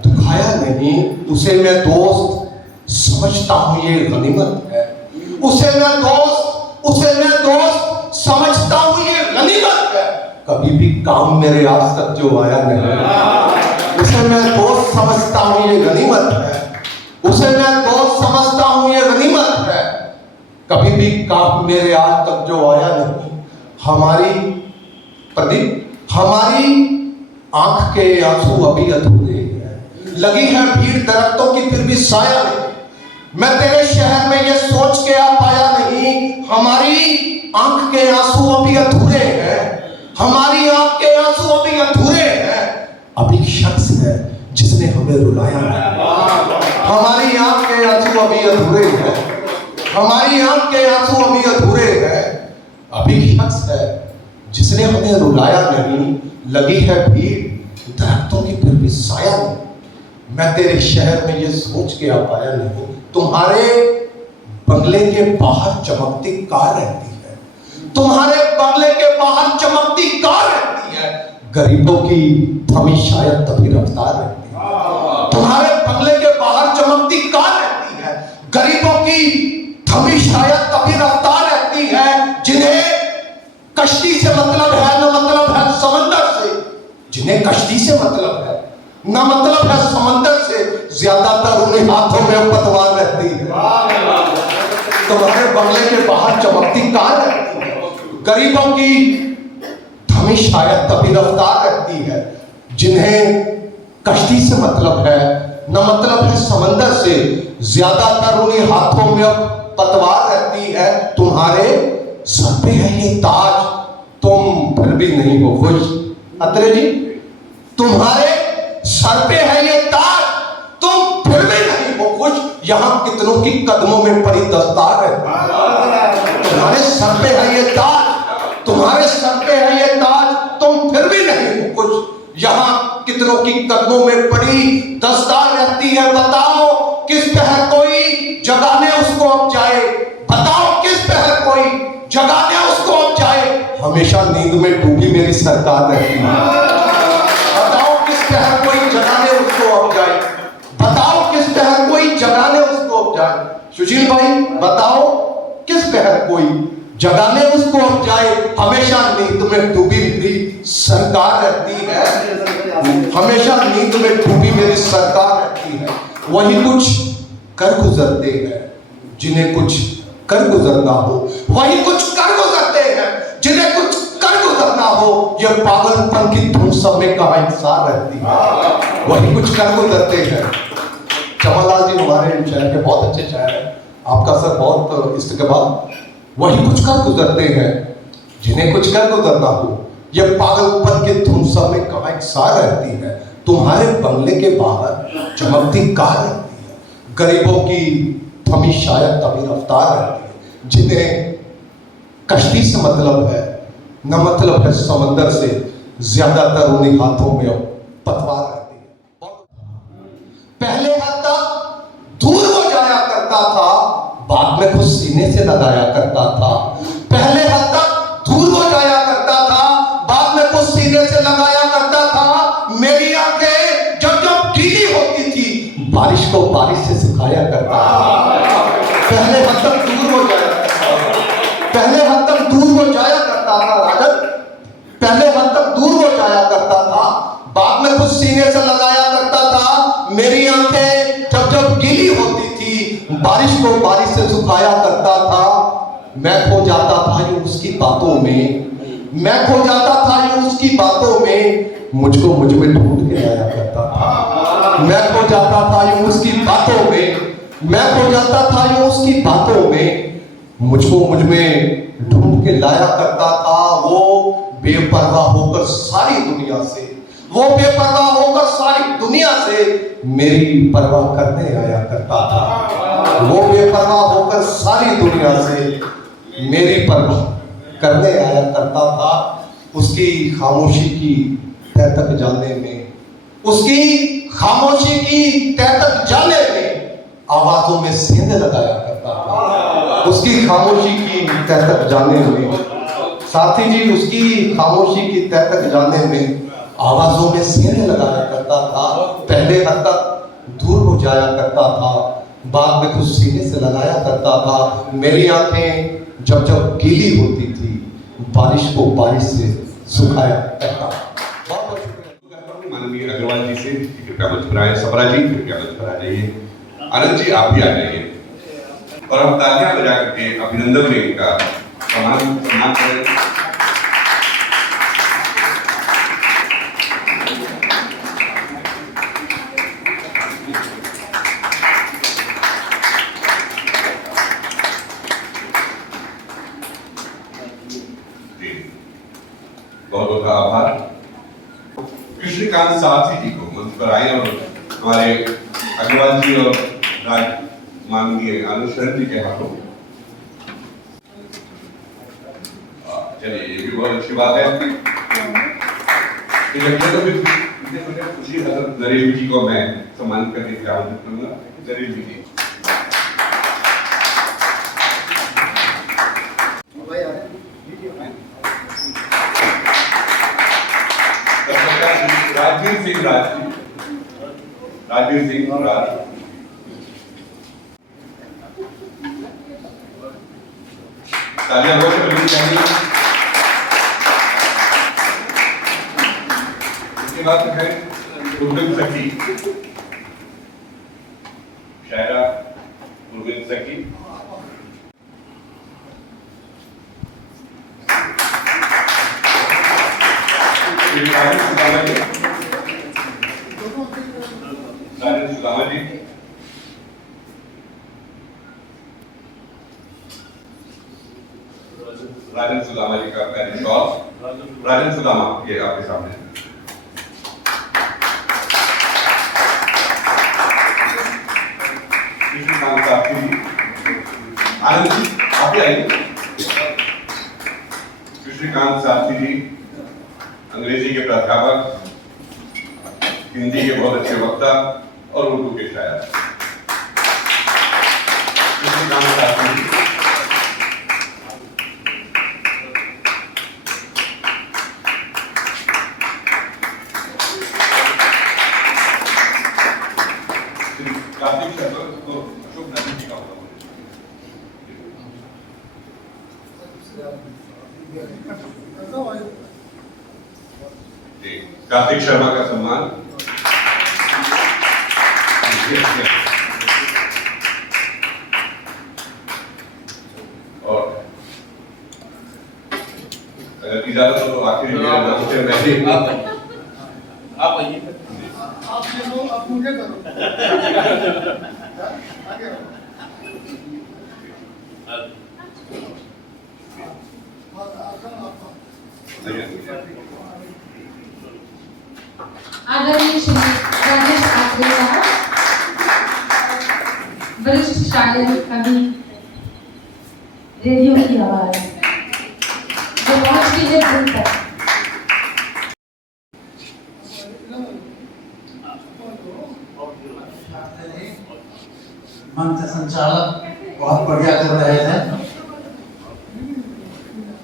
दुखाया नहीं। उसे मैं दोस्त समझता हूं ये गनीमत है, उसे मैं दोस्त समझता हूं ये गनीमत है। कभी भी काम मेरे आज तक जो आया नहीं, उसे मैं दोस्त समझता हूं ये गनीमत है, उसे मैं दोस्त समझता हूं ये गनीमत है। कभी भी काम मेरे आज तक जो आया नहीं। हमारी प्रदीप, हमारी आंख के आंसू अभी अधूरे हैं। लगी है भीड़ दरख्तों की फिर भी साया नहीं, मैं तेरे शहर में ये सोच के आ पाया नहीं। हमारी आंख के आंसू अभी अधूरे हैं, हमारी आंख के आंसू अभी अधूरे हैं। अभी शख्स है जिसने हमें रुलाया नहीं। हमारी आंख के आंसू अभी अधूरे हैं, हमारी आंख के आंसू अभी अधूरे हैं। अभी शख्स है जिसने हमें रुलाया नहीं। लगी है भीड़ दरख्तों की फिर भी साया नहीं, मैं तेरे शहर में ये सोच के आ पाया नहीं। तुम्हारे बंगले के बाहर चमकती कार रहती है, तुम्हारे बंगले के बाहर चमकती कार रहती है। गरीबों की थमी शायद तभी रफ्तार रहती है। तुम्हारे बंगले के बाहर चमकती कार रहती है, गरीबों की थमी शायद तभी रफ्तार रहती है। जिन्हें कश्ती से मतलब है न मतलब है समंदर से, जिन्हें कश्ती से मतलब है न मतलब है समंदर से, ज्यादातर उन्हें हाथों में पतवार रहती है। तुम्हारे बंगले के बाहर चमकती कार रहती है, गरीबों की थमी शायद तभी रफ्तार रहती है। जिन्हें कश्ती से मतलब है न मतलब है समंदर से, ज्यादातर उन्हें हाथों में पतवार रहती है। तुम्हारे सर पे है ये ताज, तुम फिर भी नहीं हो खुश। अत्रे जी, तुम्हारे सर पे है ये ताज, तुम फिर भी नहीं हो खुश। यहां कितनों की कदमों में पड़ी दस्तार है। तुम्हारे सर पे है ये ताज, तुम्हारे सर पे है ये ताज, तुम फिर भी नहीं हो खुश। यहां कितनों की कदमों में पड़ी दस्तार रहती है। बताओ किस पहर कोई जगाने उसको अब जाए, बताओ किस पहर कोई जगाने उसको अब जाए। हमेशा नींद में डूबी मेरी सरकार रहती है। बताओ किस पहर कोई जगाने उसको अब जाए, बताओ किस पहर कोई जगाने उसको अब जाए। सुशील भाई, बताओ किस पहर कोई जगाने उसको अब जाए। हमेशा नींद में डूबी मेरी सरकार रहती है, हमेशा नींद में डूबी मेरी सरकार रहती है। वही कुछ कर गुजरते हैं जिन्हें कुछ कर गुजरना हो, वही कुछ कर गुजरते हैं जिन्हें कुछ कर गुजरना हो। ये पागलपन की धुन सब में कहां इंसान रहती है, वही कुछ कर गुजरते हैं। चमनलाल जी हमारे शहर के बहुत अच्छे शायर हैं, आपका सर बहुत इस्तेकबाल। वही कुछ कर गुजरते हैं जिन्हें कुछ कर गुजरना हो। ये पागलपन की धुन सब में कहां इंसान रहती है। तुम्हारे बंगले के बाहर चमकती कार रहती है, गरीबों की थमी शायद तभी रफ्तार रहती है। जिन्हें कश्ती से मतलब है न मतलब है समंदर से, ज्यादातर उन्हीं हाथों में पतवार रहती है। पहले हद तक दूर हो जाया करता था, बाद में खुद सीने से लगाया करता था। पहले हद तक दूर हो जाया करता था, बाद में खुद सीने से लगाया करता था। मेरी आंखें जब जब गीली होती थी, बारिश को बारिश से सुखाया करता था। पहले हद तक दूर हो जाया करता था, पहले हद तक दूर हो जाया करता था राजन, पहले हद तक दूर हो जाया करता था, बाद में खुद सीने बारिश को बारिश से सुखाया करता था। मैं खो जाता था यूं उसकी बातों में, मैं खो जाता था यूं उसकी बातों में, मुझको मुझ में ढूंढ के लाया करता था। मैं खो जाता था यूं उसकी बातों में, मैं खो जाता था यूं उसकी बातों में, मुझको मुझ में ढूंढ के लाया करता था। वो बेपरवाह होकर सारी दुनिया से, वो बेपरवाह होकर सारी दुनिया से मेरी परवाह करने आया करता था। वो बेपरवाह होकर सारी दुनिया से मेरी परवाह करने आया करता था। उसकी खामोशी की तह तक जाने में, उसकी खामोशी की तह तक जाने में आवाजों में सेंध लगाया करता था। उसकी खामोशी की तह तक जाने में, साथी जी, उसकी खामोशी की तह तक जाने में आवाजों में सेंध लगाया करता था। पहले हद तक दूर हो जाया करता था, बाद में कुछ सीने से लगाया करता था। मेरी आंखें जब जब गीली होती थी, बारिश को बारिश से सुखाया करता था। बहुत शुक्रिया माननीय अग्रवाल जी से, कृपया मंच पर आए। सबरा जी कृपया मंच पर आ जाइए। आनंद जी आप भी आ जाइए और हम तालियां बजा करके अभिनंदन में इनका सम्मान करें। बहुत बहुत आभार। कृष्णकांत सारथी जी को मंच पर आए और हमारे अग्रवाल जी और माननीय आनंद शरण जी के हाथों। चलिए, ये भी बहुत अच्छी बात है। तो फिर खुशी हजरत नरेश जी को मैं सम्मानित करने की आमंत्रित करूंगा। नरेश जी राजवीर सिंह राज तालियां बहुत बड़ी चाहिए। इसके बाद है उर्मिल सखी, शायरा उर्मिल सखी। सुदामा जी, राजन सुदामा जी का पहले शॉट। राजन सुदामा ये आपके सामने। कृष्णकांत सारथी जी, आनंद जी आप भी आइए। कृष्णकांत सारथी जी अंग्रेजी के प्राध्यापक, हिंदी के बहुत अच्छे वक्ता और उर्दू के शायर। कृष्णकांत सारथी जी कार्तिक शर्मा को अशोक नंदी जी का होगा। कार्तिक शर्मा का सम्मान। और अगर इजाजत हो तो आखिरी मेरा नमस्ते मैसेज आप आइए। आप मुझे करो। आदरणीय श्री राजेश आत्रे साहब, वरिष्ठ शायर, कवि, रेडियो की आवाज जो पहुंचती है दिल तक। मंच संचालक बहुत बढ़िया कर रहे थे।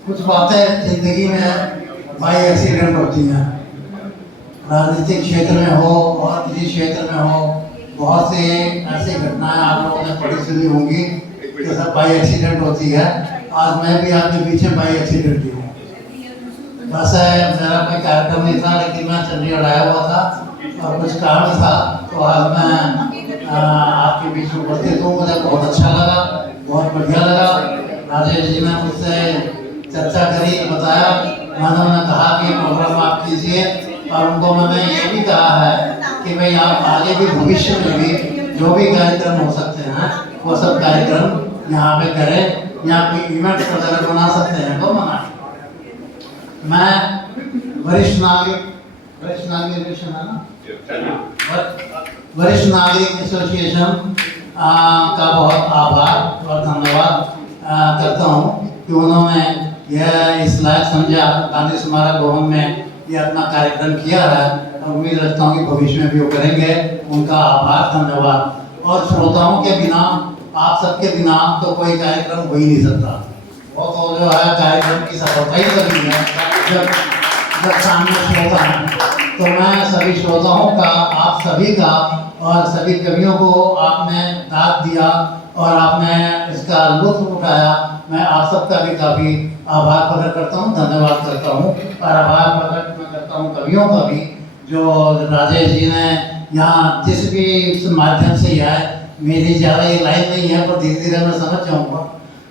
कुछ बातें जिंदगी में बाई एक्सीडेंट होती हैं, राजनीतिक क्षेत्र में हो और किसी क्षेत्र में हो, बहुत से ऐसी घटनाएं आप लोगों ने पढ़ी सुनी होंगी कि सब बाई एक्सीडेंट होती है। आज मैं भी आपके पीछे बाई एक्सीडेंट ही हूँ। वैसे मेरा कोई कार्यक्रम नहीं था, लेकिन मैं चंडीगढ़ आया हुआ था और कुछ कारण था, तो आज मैं आपके बीच में उपस्थित हूँ। मुझे बहुत अच्छा लगा, बहुत बढ़िया लगा। राजेश जी ने मुझसे चर्चा करी, बताया, मैंने उन्हें कहा कि प्रोग्राम आप कीजिए, और उनको मैंने ये भी कहा है कि भाई आप आगे भी भविष्य में भी जो भी कार्यक्रम हो सकते हैं वो सब कार्यक्रम यहाँ पे करें, यहाँ कोई इवेंट्स वगैरह बना सकते हैं तो बनाएं। मैं वरिष्ठ नागरिक एसोसिएशन का बहुत आभार और धन्यवाद करता हूँ कि उन्होंने यह इस लायक समझा गांधी स्मारक भवन में ये अपना कार्यक्रम किया है, और उम्मीद रखता हूँ कि भविष्य में भी वो करेंगे। उनका आभार, धन्यवाद। और श्रोताओं के बिना, आप सबके बिना तो कोई कार्यक्रम हो ही नहीं सकता। वो तो जो है कार्यक्रम की सफलता ही कभी है जब सामने श्रोता है। तो मैं सभी श्रोताओं का, आप सभी का, और सभी कवियों को आपने दाद दिया और आपने इसका लुत्फ उठाया। मैं आप सबका भी काफ़ी आभार प्रकट करता हूँ, धन्यवाद करता हूँ। और आभार प्रकट मैं करता हूँ कवियों का भी, जो राजेश जी ने यहाँ जिस भी माध्यम से यह है, मेरी ज़्यादा ये लाइन नहीं है पर धीरे धीरे मैं समझ जाऊँगा।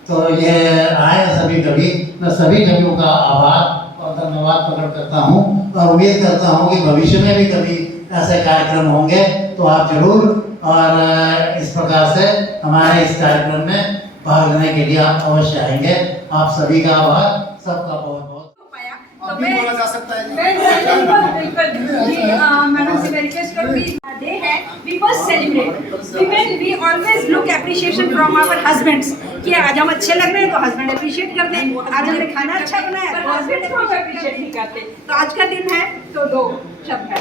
तो ये आए सभी कवि, मैं सभी कवियों का आभार और धन्यवाद प्रकट करता हूँ, और उम्मीद करता हूँ कि भविष्य में भी कभी ऐसे कार्यक्रम होंगे तो आप जरूर और इस प्रकार से हमारे इस कार्यक्रम में भाग लेने के लिए आप अवश्य आएंगे। आप सभी का आभार, सबका बहुत बहुत। तो बोला जा सकता है बिल्कुल जी, मैडम से रिक्वेस्ट करूंगी। डे है, we must celebrate women. We always look appreciation from our husbands कि आज हम अच्छे लग रहे हैं तो हस्बैंड अप्रिशिएट करते हैं, आज हमने खाना अच्छा बनाया तो हस्बैंड अप्रिशिएट नहीं करते। तो आज का दिन है तो दो शब्द है।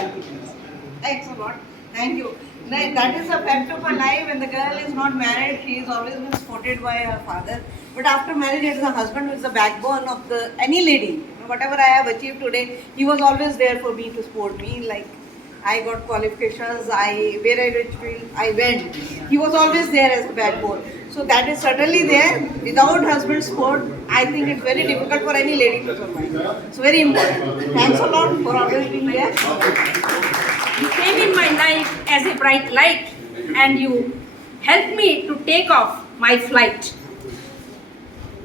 Thanks a lot. Thank you. That is a fact of her life. When the girl is not married, she is always been supported by her father. But after marriage, it is her husband who is the backbone of any lady. Whatever I have achieved today, he was always there for me to support me. Like I got qualifications, where I went, he was always there as a backbone. So that is certainly there. Without husband's support, I think it's very difficult for any lady to survive. It's very important. Thanks a lot for always being there. You came in my life as a bright light, and you helped me to take off my flight.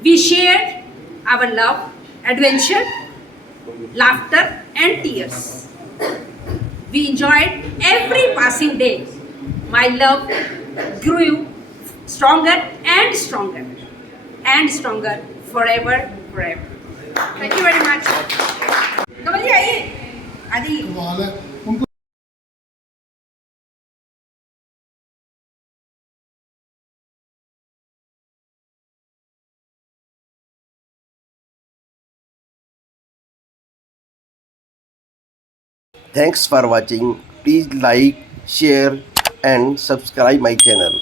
We shared our love, adventure, laughter and tears. We enjoyed every passing day. My love grew stronger and stronger and stronger forever, forever. Thank you very much. कमल जी आइए, आइए। Thanks for watching. Please like, share and subscribe my channel.